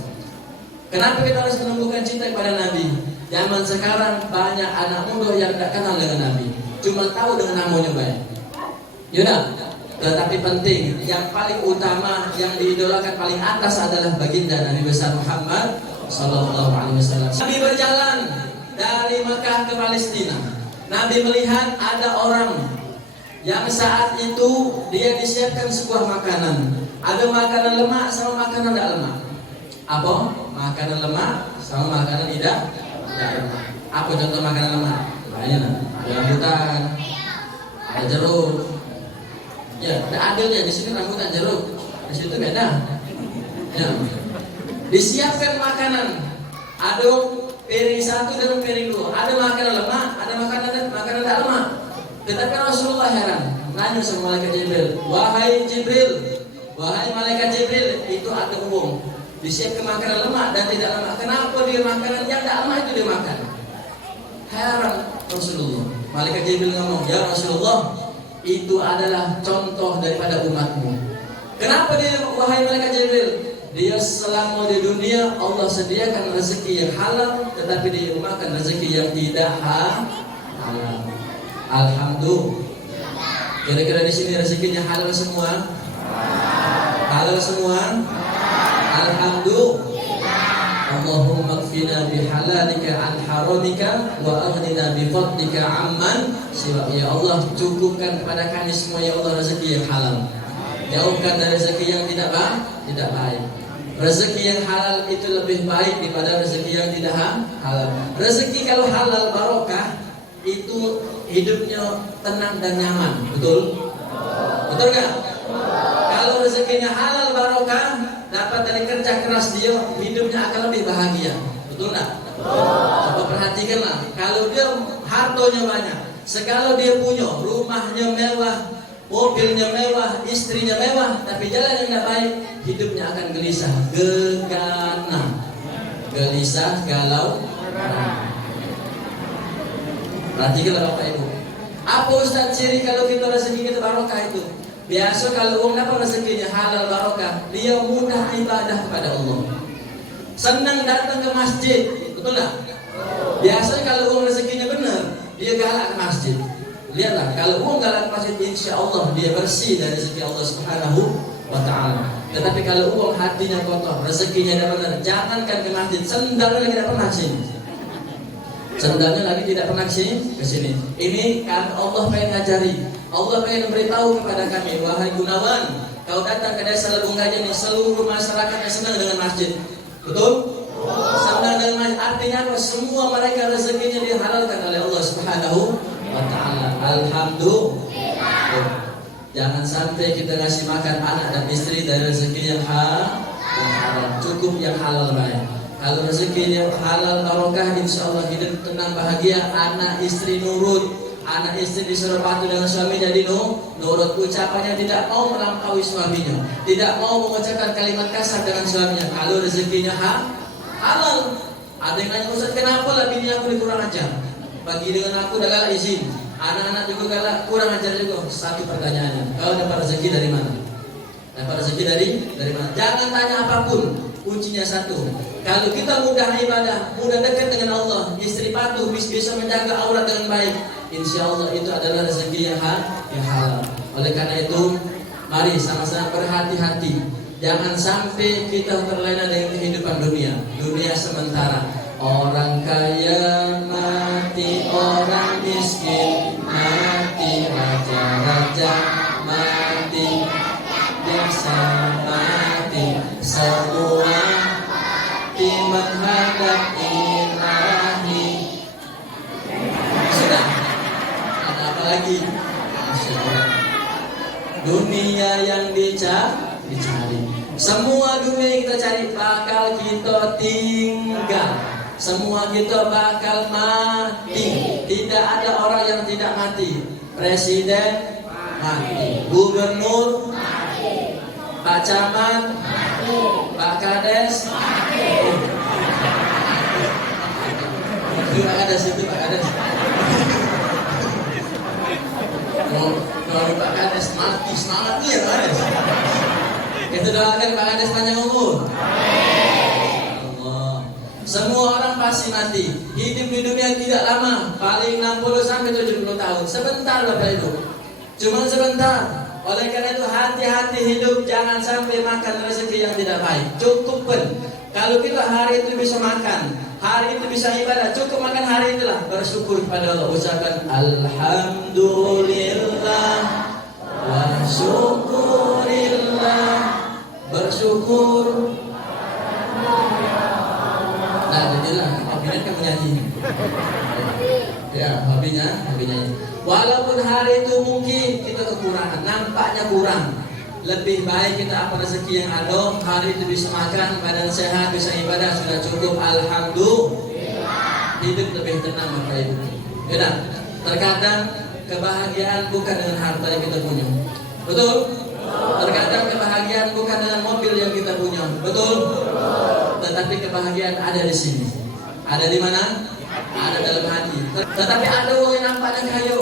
Kenapa kita harus menumbuhkan cinta kepada Nabi? Zaman sekarang banyak anak muda yang tidak kenal dengan Nabi, cuma tahu dengan namanya baik. Yaudah, tetapi penting, yang paling utama, yang diidolakan paling atas adalah baginda Nabi besar Muhammad sallallahu alaihi wasallam. Nabi berjalan dari Mekah ke Palestina. Nabi melihat ada orang yang saat itu dia disiapkan sebuah makanan. Ada makanan lemak sama makanan tidak lemak. Apa? Makanan lemak sama makanan tidak lemak. Apa contoh makanan lemak? Banyak. Ada rambutan, ada jeruk. Ya, tidak adilnya di sini rambutan jeruk, di situ beda. Ya. Disiapkan makanan. Ada piring satu dan piring dua. Ada makanan lemak, ada makanan tidak lemak. Tetapi Rasulullah heran, nanya sama malaikat Jibril, wahai Jibril, wahai malaikat Jibril, itu ada umum. Disiapkan makanan lemak dan tidak lemak. Kenapa dia makanan yang tidak lemak itu dia makan? Heran Rasulullah. Malaikat Jibril ngomong, ya Rasulullah, itu adalah contoh daripada umatmu. Kenapa dia, wahai malaikat Jibril? Dia selama di dunia Allah sediakan rezeki yang halal, tetapi dia makan rezeki yang tidak halal. Alhamdulillah. Kira-kira di sini rezekinya halal semua? Halal semua? Alhamdulillah. Allahumma kfina bihalalika an haramika wa aghnina bifadlika amman siwa. Ya Allah, cukupkan kepada kami semua ya Allah rezeki yang halal. Jauhkan dari rezeki yang tidak baik. Rezeki yang halal itu lebih baik daripada rezeki yang tidak halal. Rezeki kalau halal barokah, itu hidupnya tenang dan nyaman. Betul? Betul gak? Kalau rezekinya halal barokah, dapat dari kerja keras dia, hidupnya akan lebih bahagia. Betul gak? Coba perhatikanlah. Kalau dia hartanya banyak, segala dia punya, rumahnya mewah, mobilnya mewah, istrinya mewah, tapi jalan yang tidak baik, hidupnya akan gelisah, gegana, gelisah, galau. Perhatikanlah Bapak Ibu. Apa Ustaz ciri kalau kita rezeki kita barokah itu? Biasa kalau orang dapat rezekinya halal barokah, dia mudah ibadah kepada Allah. Senang datang ke masjid, betul tak? Biasanya kalau orang rezekinya benar, dia galak ke masjid. Lihatlah, kalau orang galak ke masjid, insya Allah dia bersih dari rezeki Allah Subhanahu wa taala. Tetapi kalau orang hatinya kotor, rezekinya tidak benar, jangankan ke masjid, sendalnya tidak pernah sini. Sendalnya lagi tidak pernah ke sini. Ini kan Allah pengen ngajari. Allah pengen memberitahu kepada kami, wahai Gunawan, kau datang ke desa Lebung Gajah ini, seluruh masyarakatnya senang dengan masjid. Betul? Senang dengan masjid. Artinya apa? Semua mereka rezekinya dihalalkan oleh Allah Subhanahu wa taala. Alhamdulillah. Jangan sampai kita ngasih makan anak dan istri dari rezeki yang halal. cukup yang halal baik. Kalau rezekinya halal barokah, insya Allah hidup tenang bahagia, anak istri nurut, anak istri disuruh patuh dengan suami jadi nurut, ucapannya tidak mau melampaui suaminya, tidak mau mengucapkan kalimat kasar dengan suaminya. Kalau rezekinya halal, ada yang nanya, Ustaz kenapa lah bini aku kurang ajar? Bagi dengan aku dah galak izin, anak-anak juga galak, kurang ajar juga. Satu pertanyaannya, kau dapat rezeki dari mana? Dapat rezeki dari mana? Jangan tanya apapun, kuncinya satu. Kalau kita mudah ibadah, mudah dekat dengan Allah, istri patuh, bisa menjaga aurat dengan baik, insya Allah itu adalah rezeki yang halal. Oleh karena itu, mari sama-sama berhati-hati. Jangan sampai kita terlena dengan kehidupan dunia sementara. Orang kaya mati, orang miskin mati, raja-raja mati, biasa mati, semua mati menghadap Ilahi. Sudah, ada apa lagi? Dunia yang dicari. Semua dunia yang kita cari bakal kita tinggal. Semua kita bakal mati. Tidak ada orang yang tidak mati. Presiden mati, gubernur mati, Pak Camat mati, Pak Kades mati. Pak Kades itu Pak Kades. Kalau Pak Kades mati, semangat nih ya Pak Kades. Kita doakan Pak Kades panjang umur. Allah. Semua orang pasti mati. Hidup di dunia tidak lama, paling 60 sampai 70 tahun. Sebentar Bapak Ibu. Cuma sebentar. Oleh karena itu hati-hati hidup, jangan sampai makan rezeki yang tidak baik. Cukup pun. Kalau kita hari itu bisa makan, hari itu bisa ibadah, cukup makan hari itulah. Bersyukur kepada Allah. Ucapkan alhamdulillah wa syukurillah. Bersyukur. Nah, jadilah hobinya kan menyanyi. Ya, hobinya. Walaupun hari itu mungkin kita kekurangan, nampaknya kurang. Lebih baik kita apa rezeki yang ada, hari itu bisa makan, badan sehat, bisa ibadah, sudah cukup. Alhamdulillah. Hidup lebih tenang Bapak Ibu. Ya, terkadang kebahagiaan bukan dengan harta yang kita punya. Betul? Terkadang kebahagiaan bukan dengan mobil yang kita punya. Betul? Tetapi kebahagiaan ada di sini. Ada di mana? Ada dalam hati. Tetapi ada orang yang nampaknya kaya,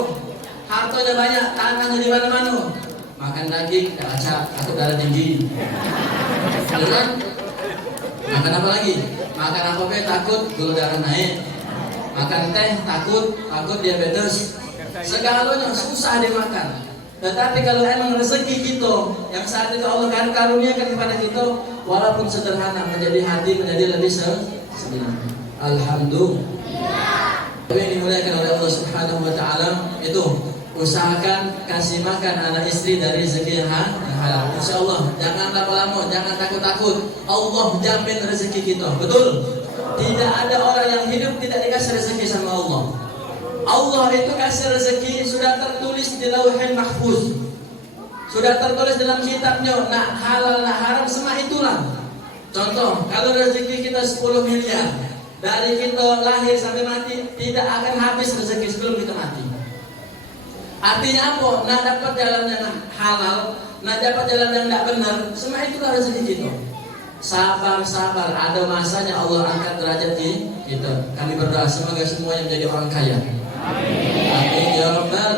hartanya banyak, tanahnya di mana-mana, makan daging, takut darah tinggi. Betul? Makan apa lagi? Makan apa takut gula darah naik. Makan teh takut diabetes. Segalanya susah dimakan. Tetapi kalau emang rezeki kita yang saat itu Allah karuniakan kepada kita, walaupun sederhana, menjadi hati menjadi lebih senang. Alhamdulillah. Yang dimuliakan oleh Allah Subhanahu wa taala, itu usahakan kasih makan anak istri dari rezeki yang halal. Insyaallah, jangan lama-lama, jangan takut-takut. Allah jamin rezeki kita. Betul? Tidak ada orang yang hidup tidak dikasih rezeki sama Allah. Allah itu kasih rezeki sudah tertulis di Lauhul Mahfuz. Sudah tertulis dalam kitabnya, nak halal nak haram semua itulah. Contoh, kalau rezeki kita 10 miliar, dari kita lahir sampai mati tidak akan habis rezeki sebelum kita mati. Artinya apa? Nak dapat jalan yang halal, nak dapat jalan yang tidak benar, semua itulah rezeki kita. Sabar, ada masanya Allah angkat derajat kita. Kami berdoa semoga semuanya menjadi orang kaya. Amin ya Rabbal.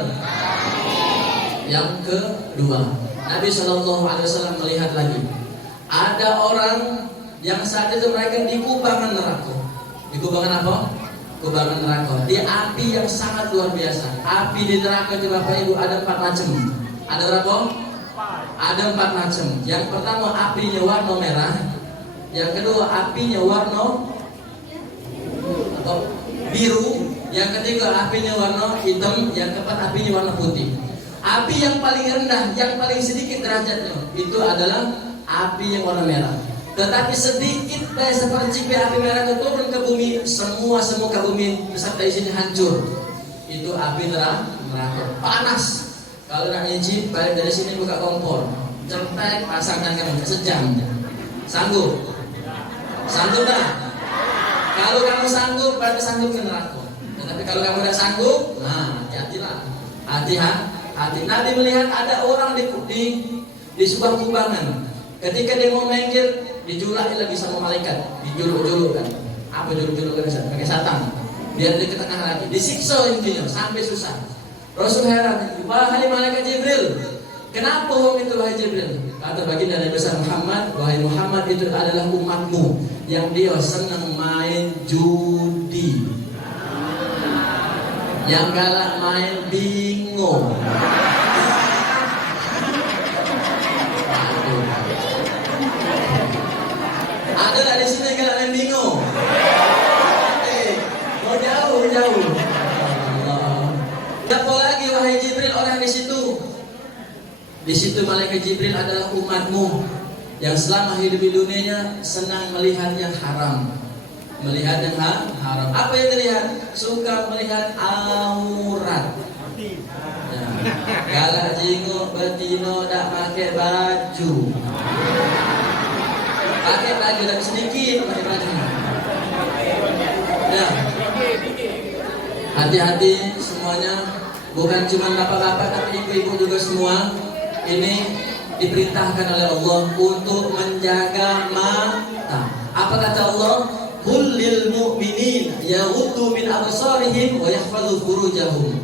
Yang kedua, Nabi SAW melihat lagi, ada orang yang saat itu mereka di kubangan neraka. Di kubangan apa? Kubangan neraka. Di api yang sangat luar biasa. Api di neraka itu Bapak Ibu ada 4 macam. Ada berapa? Ada 4 macam. Yang pertama apinya warna merah. Yang kedua apinya warna atau biru. Yang ketiga apinya warna hitam. Yang keempat apinya warna putih. Api yang paling rendah, yang paling sedikit derajatnya, itu adalah api yang warna merah. Tetapi sedikit seperti api merah itu turun ke bumi, semua ke bumi beserta isinya hancur. Itu api neraka. Panas. Kalau nak nyicip, balik dari sini buka kompor, centek, pasangkan kamu sejam. Sanggup? Sanggup tak? Kalau kamu sanggup berarti sanggup ke neraka. Tetapi kalau kamu tidak sanggup, nah hati-hatilah. Hati-hati. Nabi melihat ada orang di sebuah kubangan. Ketika dia mau menggil, dijulak lagi sama malaikat, dijuluk-juluk kan. Apa juluk-juluk kan? Pakai satang. Biar dia ke tengah lagi, disiksa intinya sampai susah. Rasul heran, wahai malaikat Jibril, kenapa orang itu wahai Jibril? Kata baginda Nabi besar Muhammad, wahai Muhammad itu adalah umatmu yang dia senang main judi, yang galak main bingo. Ada tak di sini galak main bingo? Jauh. Siapa lagi wahai Jibril orang di situ? Di situ malaikat Jibril adalah umatmu yang selama hidup di dunianya senang melihat yang haram. Melihat yang haram. Apa yang dilihat? Suka melihat aurat. Ya. Galak jinguk betino tak pakai baju. Pakai baju tapi sedikit pakai baju. Ya. Hati-hati semuanya, bukan cuma bapak-bapak tapi ibu-ibu juga semua. Ini diperintahkan oleh Allah untuk menjaga mata. Apa kata Allah? Qul lil mu'minin yaghuddu min absarihim wa yahfazu furujahum.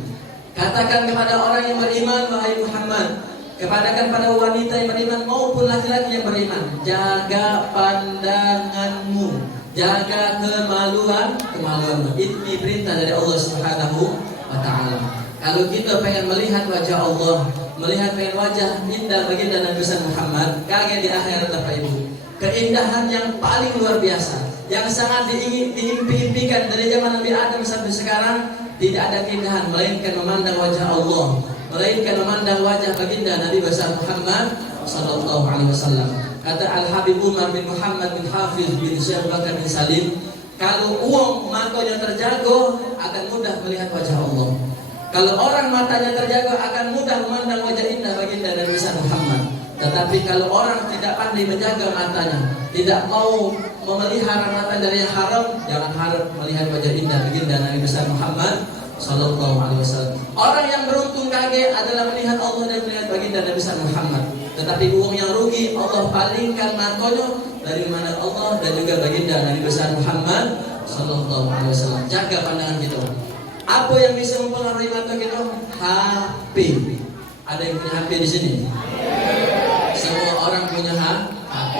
Katakan kepada orang yang beriman, wahai Muhammad, katakan pada wanita yang beriman maupun laki-laki yang beriman, jaga pandanganmu, jaga kemaluanmu. Ini perintah dari Allah Subhanahu wa taala. Kalau kita pengen melihat wajah Allah, melihat wajah indah baginda Nabi Muhammad, kaget di akhirat Bapak Ibu. Keindahan yang paling luar biasa, yang sangat diimpi-impikan dari zaman Nabi Adam sampai sekarang, tidak ada keindahan melainkan memandang wajah Allah, melainkan memandang wajah baginda Nabi Muhammad sallallahu alaihi wasallam. Kata Al-Habib Umar bin Muhammad bin Hafiz bin Syekh Bakar bin Salim, kalau uang matanya terjaga akan mudah melihat wajah Allah. Kalau orang matanya terjaga akan mudah memandang wajah indah baginda Nabi Muhammad. Tetapi kalau orang tidak pandai menjaga matanya, tidak mau memelihara mata dari yang haram, jangan harap melihat wajah indah baginda Nabi Muhammad sallallahu alaihi wasallam. Orang yang beruntung kaget adalah melihat Allah dan melihat baginda Nabi Muhammad. Tetapi uang yang rugi, Allah palingkan matanya dari mana Allah dan juga baginda Nabi Muhammad sallallahu alaihi wasallam. Jaga pandangan kita. Apa yang bisa mempengaruhi mata kita? HP. Ada yang punya HP di sini? Semua orang punya HP.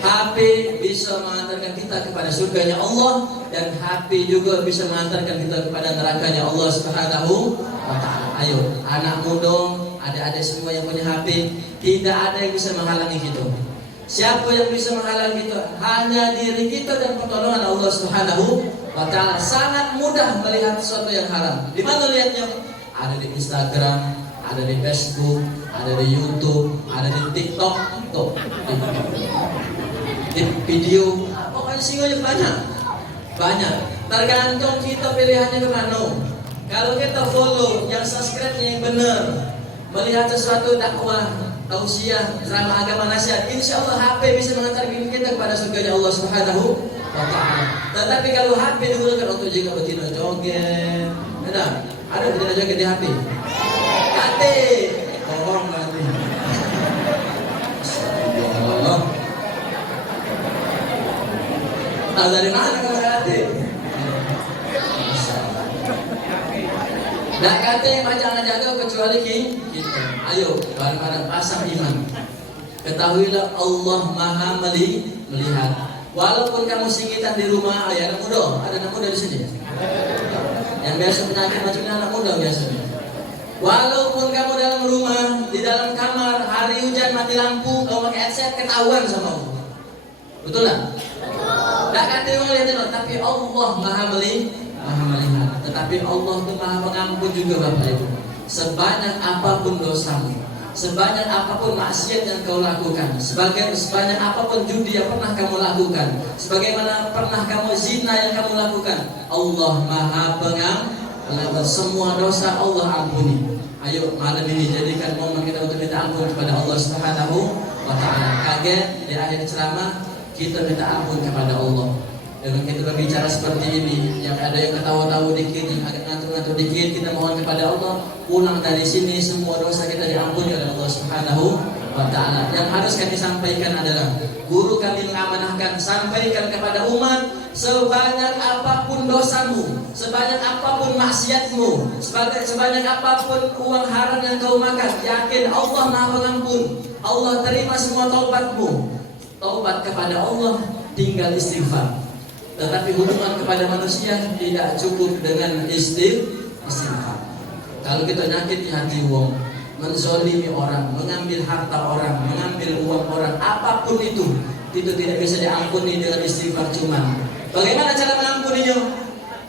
HP bisa mengantarkan kita kepada surganya Allah, dan HP juga bisa mengantarkan kita kepada nerakanya Allah Subhanahu wa taala. Ayo, anak muda, adik-adik semua yang punya HP, tidak ada yang bisa menghalangi kita. Siapa yang bisa menghalangi kita? Hanya diri kita dan pertolongan Allah Subhanahu wa taala. Sangat mudah melihat sesuatu yang haram. Di mana lihatnya? Ada di Instagram, ada di Facebook, ada di YouTube, ada di TikTok, tuh, di video, pokoknya singonya banyak. Tergantung kita pilihannya kemana. Kalau kita follow yang subscribe-nya yang benar, melihat sesuatu dakwah, tausiah, drama agama, nasihat, insya Allah HP bisa mengantarkan kita kepada surganya Allah Subhanahu wa taala. Tetapi kalau HP digunakan untuk juga betina joget, ada betina joget di HP. Hati, bohong nanti. Allah. Tahu dari mana kamu hati? Nak kata yang jangan jaga kecuali kita. Ayo bareng-bareng pasang iman. Ketahuilah Allah Maha melihat. Walaupun kamu singitan di rumah, anak muda, ada anak muda di sini. Yang biasa penyakit macamnya anak muda biasanya. Walaupun kamu dalam rumah, di dalam kamar, hari hujan mati lampu, kamu pakai headset, ketahuan sama Allah. Betul tak? Tak kata orang lihat, tapi Allah Maha melihat. Tetapi Allah itu Maha pengampun juga Bapak Ibu. Sebanyak apapun dosamu, sebanyak apapun maksiat yang kau lakukan, sebanyak apapun judi yang pernah kamu lakukan, sebagaimana pernah kamu zina yang kamu lakukan, Allah Maha pengampun. Semua dosa Allah ampuni. Ayo malam ini jadikan momen kita untuk minta ampun kepada Allah Subhanahu wa taala. Kaget di akhir ceramah kita minta ampun kepada Allah. Dengan kita berbicara seperti ini, yang ada yang ketawa-tawa dikit, yang agak ngantuk-ngantuk dikit, kita mohon kepada Allah, pulang dari sini semua dosa kita diampuni oleh Allah Subhanahu wa ta'ala. Yang harus kami sampaikan adalah, guru kami mengamanahkan, sampaikan kepada umat, sebanyak apapun dosamu, sebanyak apapun maksiatmu, sebanyak apapun uang haram yang kau makan, yakin Allah Maha Pengampun. Allah terima semua taubatmu. Taubat kepada Allah tinggal istighfar. Tetapi hubungan kepada manusia tidak cukup dengan istighfar. Kalau kita nyakiti hati wong, menzolimi orang, mengambil harta orang, mengambil uang orang, apapun itu tidak bisa diampuni dengan istighfar cuman. Bagaimana cara mengampuninya?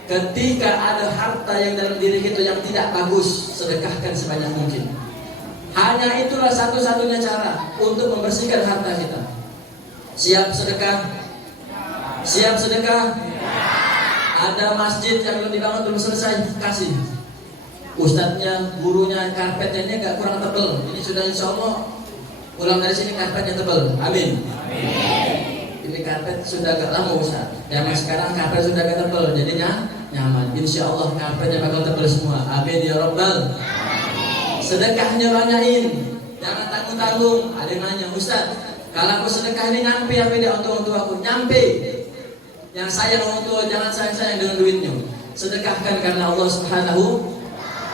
Ketika ada harta yang dalam diri kita yang tidak bagus, sedekahkan sebanyak mungkin. Hanya itulah satu-satunya cara untuk membersihkan harta kita. Siap sedekah? Siap sedekah? Ada masjid yang belum dibangun, belum selesai, kasih. Ustadznya, gurunya, karpetnya ini agak kurang tebal. Ini sudah insya Allah pulang dari sini karpetnya tebal. Amin. Ini karpet sudah agak lama Ustaz. Zaman sekarang karpet sudah agak tebal, jadinya nyaman. Insya Allah karpetnya bakal tebal semua. Amin ya Rabbal. Sedekahnya banyakin, jangan tanggung-tanggung. Ada yang nanya, Ustaz, kalau aku sedekah ini nyampe apa tidak untuk aku? Nyampe. Yang sayang orang tua jangan sayang-sayang dengan duitnya. Sedekahkan karena Allah Subhanahu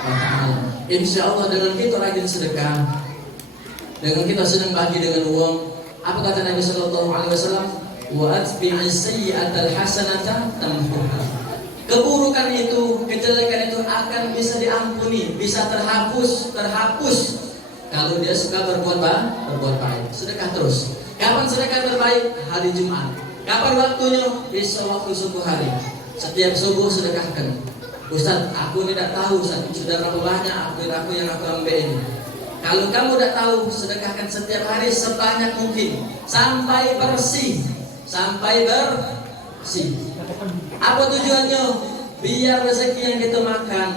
wa ta'ala. Insya Allah dengan kita rajin sedekah, dengan kita senang bagi dengan uang, apa kata Nabi Sallallahu Alaihi Wasallam? Wa atbi'is sayyi'atal hasanata tamhuha. Keburukan itu, kejelekan itu akan bisa diampuni, bisa terhapus kalau dia suka berbuat baik. Sedekah terus. Kapan sedekah terbaik? Hari Jumat. Kapan waktunya? Besok waktu subuh hari. Setiap subuh sedekahkan. Ustaz, aku tidak tahu Ustaz, sudah berapa banyak aku yang aku ambil ini. Kalau kamu tidak tahu, sedekahkan setiap hari sebanyak mungkin sampai bersih. Apa tujuannya? Biar rezeki yang kita makan,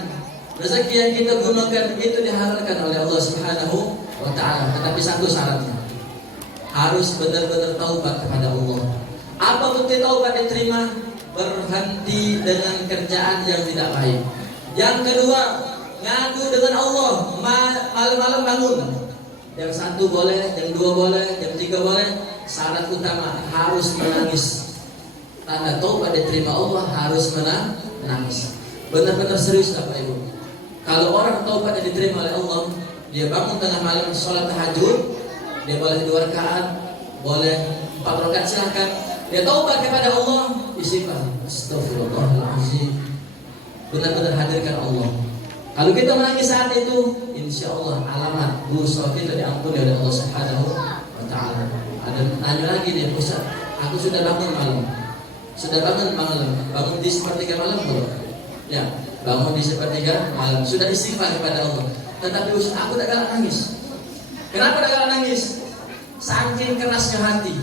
rezeki yang kita gunakan itu dihalalkan oleh Allah Subhanahu wa ta'ala. Tetapi satu syaratnya, harus benar-benar taubat kepada Allah. Apa bukti taubat diterima? Berhenti dengan kerjaan yang tidak baik. Yang kedua, ngadu dengan Allah, malam-malam bangun. Yang satu boleh, yang dua boleh, yang tiga boleh. Syarat utama harus menangis. Tanda taubat diterima Allah harus menangis. Benar-benar serius Bapak Ibu. Kalau orang taubat diterima oleh Allah, dia bangun tengah malam sholat tahajud, dia boleh 2 rakaat, boleh 4 rakaat silahkan. Dia taubat kepada Allah, istighfar, astagfirullahaladzim. Benar-benar hadirkan Allah. Kalau kita menangis saat itu, insya Allah alamat dosa kita diampuni oleh Allah Subhanahu wa ta'ala. Ada tanya lagi dia, Ustaz, aku sudah bangun malam. Sudah bangun malam. Bangun di sepertiga malam belum? Ya, bangun di sepertiga malam. Sudah istighfar kepada Allah. Tetapi Ustaz, aku tak galak nangis. Kenapa tak galak nangis? Saking kerasnya hati.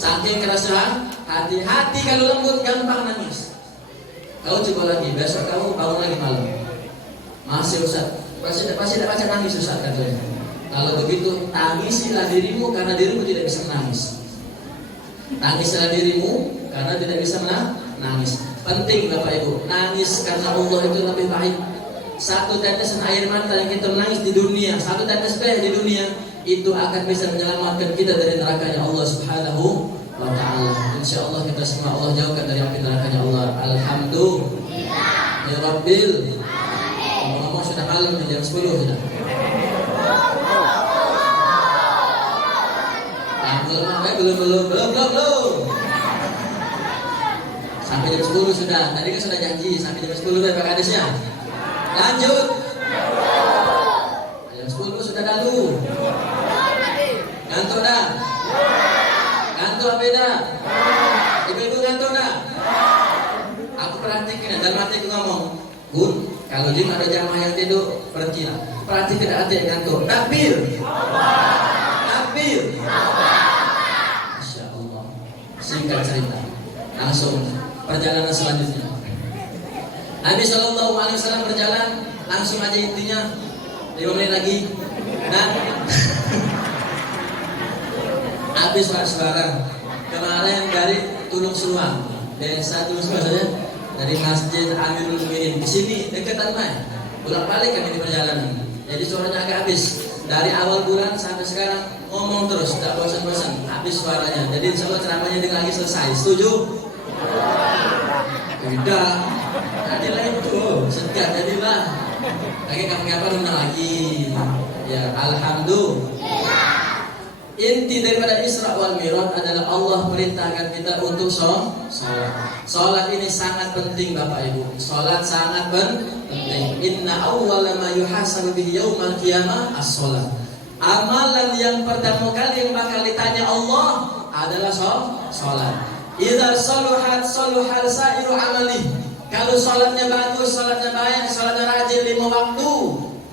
Saking kerasnya hati. Hati kalau lembut gampang nangis. Kau coba lagi, besok kamu bangun lagi malam. Masih Ustaz, pasti tidak baca nangis Ustaz katanya. Kalau begitu, tangisilah dirimu karena dirimu tidak bisa menangis. Tangislah dirimu karena tidak bisa menangis. Penting Bapak Ibu, nangis karena Allah itu lebih baik. Satu tetesan air mata yang kita menangis di dunia, satu tetes air di dunia, itu akan bisa menyelamatkan kita dari nerakanya Allah Subhanahu wa ta'ala. Insya Allah kita semua Allah jauhkan dari api nerakanya Allah. Alhamdulillah ya Rabbil. Ngomong sudah malam jam 10 sudah. Belum. Sampai jam 10 sudah. Tadi kan sudah janji sampai jam 10 Pak Kadesnya. Lanjut. Jam 10 sudah lalu. Ngantuk dah? Ngantuk apa dah? Ibu-ibu ngantuk dah? Aku perhatikan dalam hatiku ngomong, Bun, kalau jam ada jamaah yang tidur, berhentilah. Perhatikan hati yang ngantuk. Takbir. Masya Allah. Singkat cerita, langsung perjalanan selanjutnya. Nabi Sallallahu Alaihi Wasallam berjalan, langsung aja intinya 5 menit lagi. Nah, habis Pak Saudara. kemarin dari Tulung Suang, desa Tulung Suang saja, dari Masjid Amirul Mukminin ke sini dekat Almai. Bolak-balik kami di perjalanan. Jadi suaranya agak habis. Dari awal bulan sampai sekarang ngomong terus, tidak bosan-bosan, habis suaranya. Jadi insya Allah ceramahnya dengan lagi selesai. Setuju? Tidak. Jadilah itu, segar jadilah. Lagi kapan-kapan undang lagi. Ya, alhamdulillah. Inti daripada Isra wal Mi'raj adalah Allah perintahkan kita untuk sholat. Sholat ini sangat penting Bapak Ibu. Sholat sangat penting. Inna awwala ma yuhasabu bihi yaumal qiyamah as-sholat. Amalan yang pertama kali yang bakal ditanya Allah adalah sholat. Idza saluhat saluhal sa'iru amali. Kalau sholatnya bagus, sholatnya baik, sholatnya rajin 5 waktu,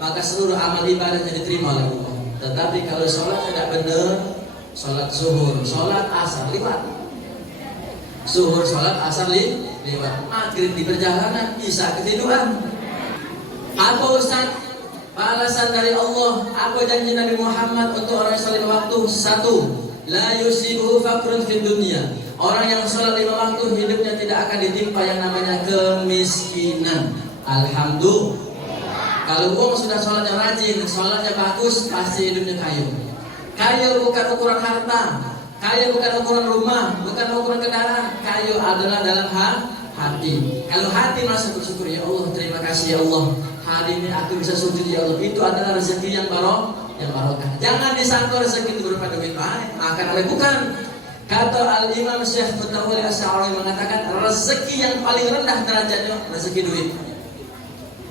maka seluruh amal ibadahnya diterima oleh Allah. Tetapi kalau sholat tidak benar, sholat zuhur, sholat asar lewat, zuhur, sholat asar lewat, maghrib di perjalanan, isya ketiduran. Apa Ustaz balasan dari Allah? Apa janji Nabi Muhammad untuk orang yang sholat 5 waktu? 1. La yusibuhu fakrun fid dunya. Orang yang sholat 5 waktu hidupnya tidak akan ditimpa yang namanya kemiskinan. Alhamdulillah. Kalau uang sudah sholatnya rajin, sholatnya bagus, pasti hidupnya kaya. Kaya bukan ukuran harta, kaya bukan ukuran rumah, bukan ukuran kendaraan. Kaya adalah dalam hati. Kalau hati merasa bersyukur, ya Allah, terima kasih ya Allah, hari ini aku bisa sujud ya Allah. Itu adalah rezeki yang barokah. Jangan disangka rezeki itu berupa duit banyak, makan oleh bukan. Kata Al-Imam Syekh Mutawalli Asy'ari mengatakan rezeki yang paling rendah derajatnya rezeki duit.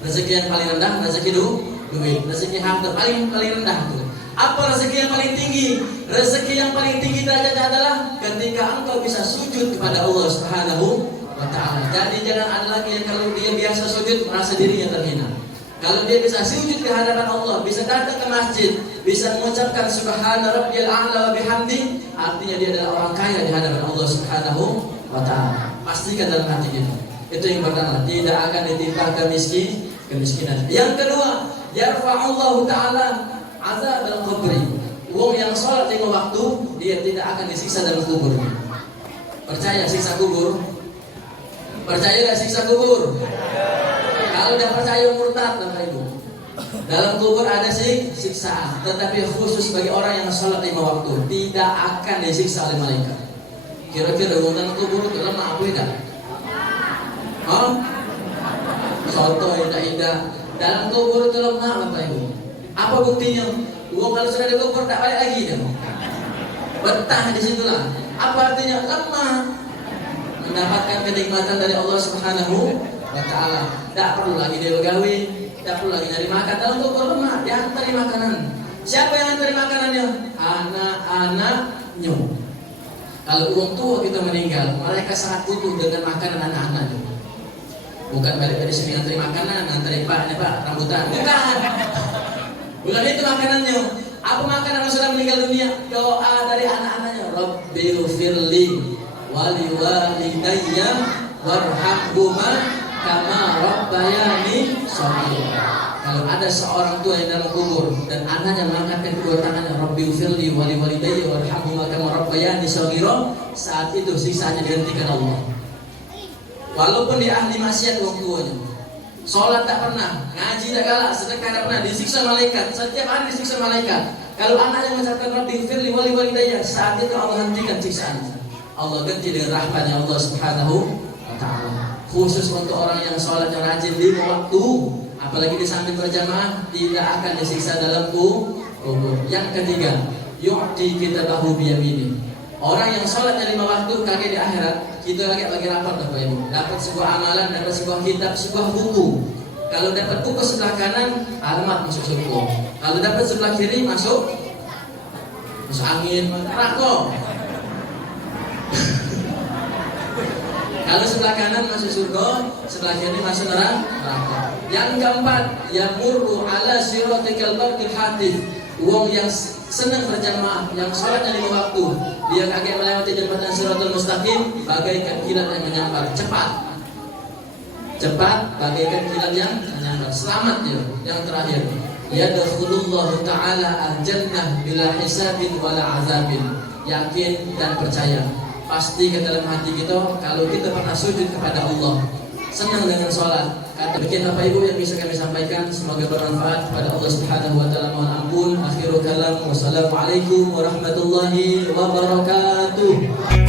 Rezeki yang paling rendah rezeki duit, rezeki harta paling rendah itu. Apa rezeki yang paling tinggi? Rezeki yang paling tinggi derajatnya adalah ketika engkau bisa sujud kepada Allah Subhanahu wa taala. Jadi jangan ada lagi yang kalau dia biasa sujud merasa dirinya terhina. Kalau dia bisa sujud di hadapan Allah, bisa datang ke masjid, bisa mengucapkan subhana rabbiyal a'la wa bihamdi, artinya dia adalah orang kaya di hadapan Allah Subhanahu wa taala. Pastikan dalam hati kita. Itu yang pertama, tidak akan ditimpa kemiskinan. Yang kedua, yarfa'ullahu ta'ala azab al-qabri. Wong yang sholat 5 waktu, dia tidak akan disiksa dalam kuburnya. Percaya siksa kubur? Percaya gak siksa kubur? Kalau tidak percaya murtad, Bapak Ibu. Dalam kubur ada siksaan, tetapi khusus bagi orang yang sholat 5 waktu, tidak akan disiksa oleh malaikat. Kira-kira dalam kubur itu lemah apa tidak? Soto indah-indah. Dalam kubur itu lemah Bapak Ibu. Apa buktinya? Uang kalau sudah dikubur tak balik lagi dia. Betah di situlah. Apa artinya? Lemah. Mendapatkan kenikmatan dari Allah Subhanahu wa taala. Tak perlu lagi dia begawe, tak perlu lagi nyari makan. Dalam kubur lemah, dia hantar makanan. Siapa yang hantar makanannya? Anak-anaknya. Kalau orang tua kita meninggal, mereka sangat butuh dengan makanan anak-anaknya. Bukan balik dari sini antri makanan, antri pak rambutan. Bukan itu makanannya. Apa makanan yang sudah meninggal dunia? Doa dari anak-anaknya. Rabbighfirli wali walidayya warhamhuma kama rabbayani shaghira. Kalau ada seorang tua yang dalam kubur dan anaknya mengangkatkan kedua tangannya, Rabbighfirli wali walidayya warhamhuma kama rabbayani shaghira, saat itu siksanya dihentikan Allah. Walaupun dia ahli maksiat orang tuanya, sholat tak pernah, ngaji tak galak, sedekah tak pernah, disiksa malaikat. Setiap hari disiksa malaikat. Kalau anaknya mengucapkan Rabbighfirli wali walidayya, saat itu Allah hentikan siksaannya. Allah ganti dengan rahmatnya Allah Subhanahu wa taala. Khusus untuk orang yang sholatnya rajin 5 waktu, apalagi di samping berjamaah, tidak akan disiksa dalam kubur. Yang ketiga, yu'ti kitabahu biyamini. Orang yang sholatnya 5 waktu kakek di akhirat, kita lagi bagi rapor Bapak Ibu. Dapat sebuah amalan, dapat sebuah kitab, sebuah buku. Kalau dapat buku sebelah kanan, alamat masuk surga. Kalau dapat sebelah kiri, masuk angin, neraka. Kalau sebelah kanan masuk surga, sebelah kiri masuk neraka. Yang keempat, yamurru ala siratikal barqil hatif. Wong yang senang berjamaah, yang sholatnya 5 waktu, dia kaget melewati jembatan Siratul Mustaqim bagaikan kilat yang menyambar. Cepat bagaikan kilat yang menyambar. Selamat dia. Yang terakhir, yadkhulullahu ta'ala al-jannah bila hisabin wala azabin. Yakin dan percaya pasti ke dalam hati kita kalau kita pernah sujud kepada Allah, senang dengan sholat. Demikian Bapak Ibu yang bisa kami sampaikan, semoga bermanfaat kepada Allah Subhanahu wa taala. Mohon ampun. Akhirul kalam. Wassalamualaikum warahmatullahi wabarakatuh.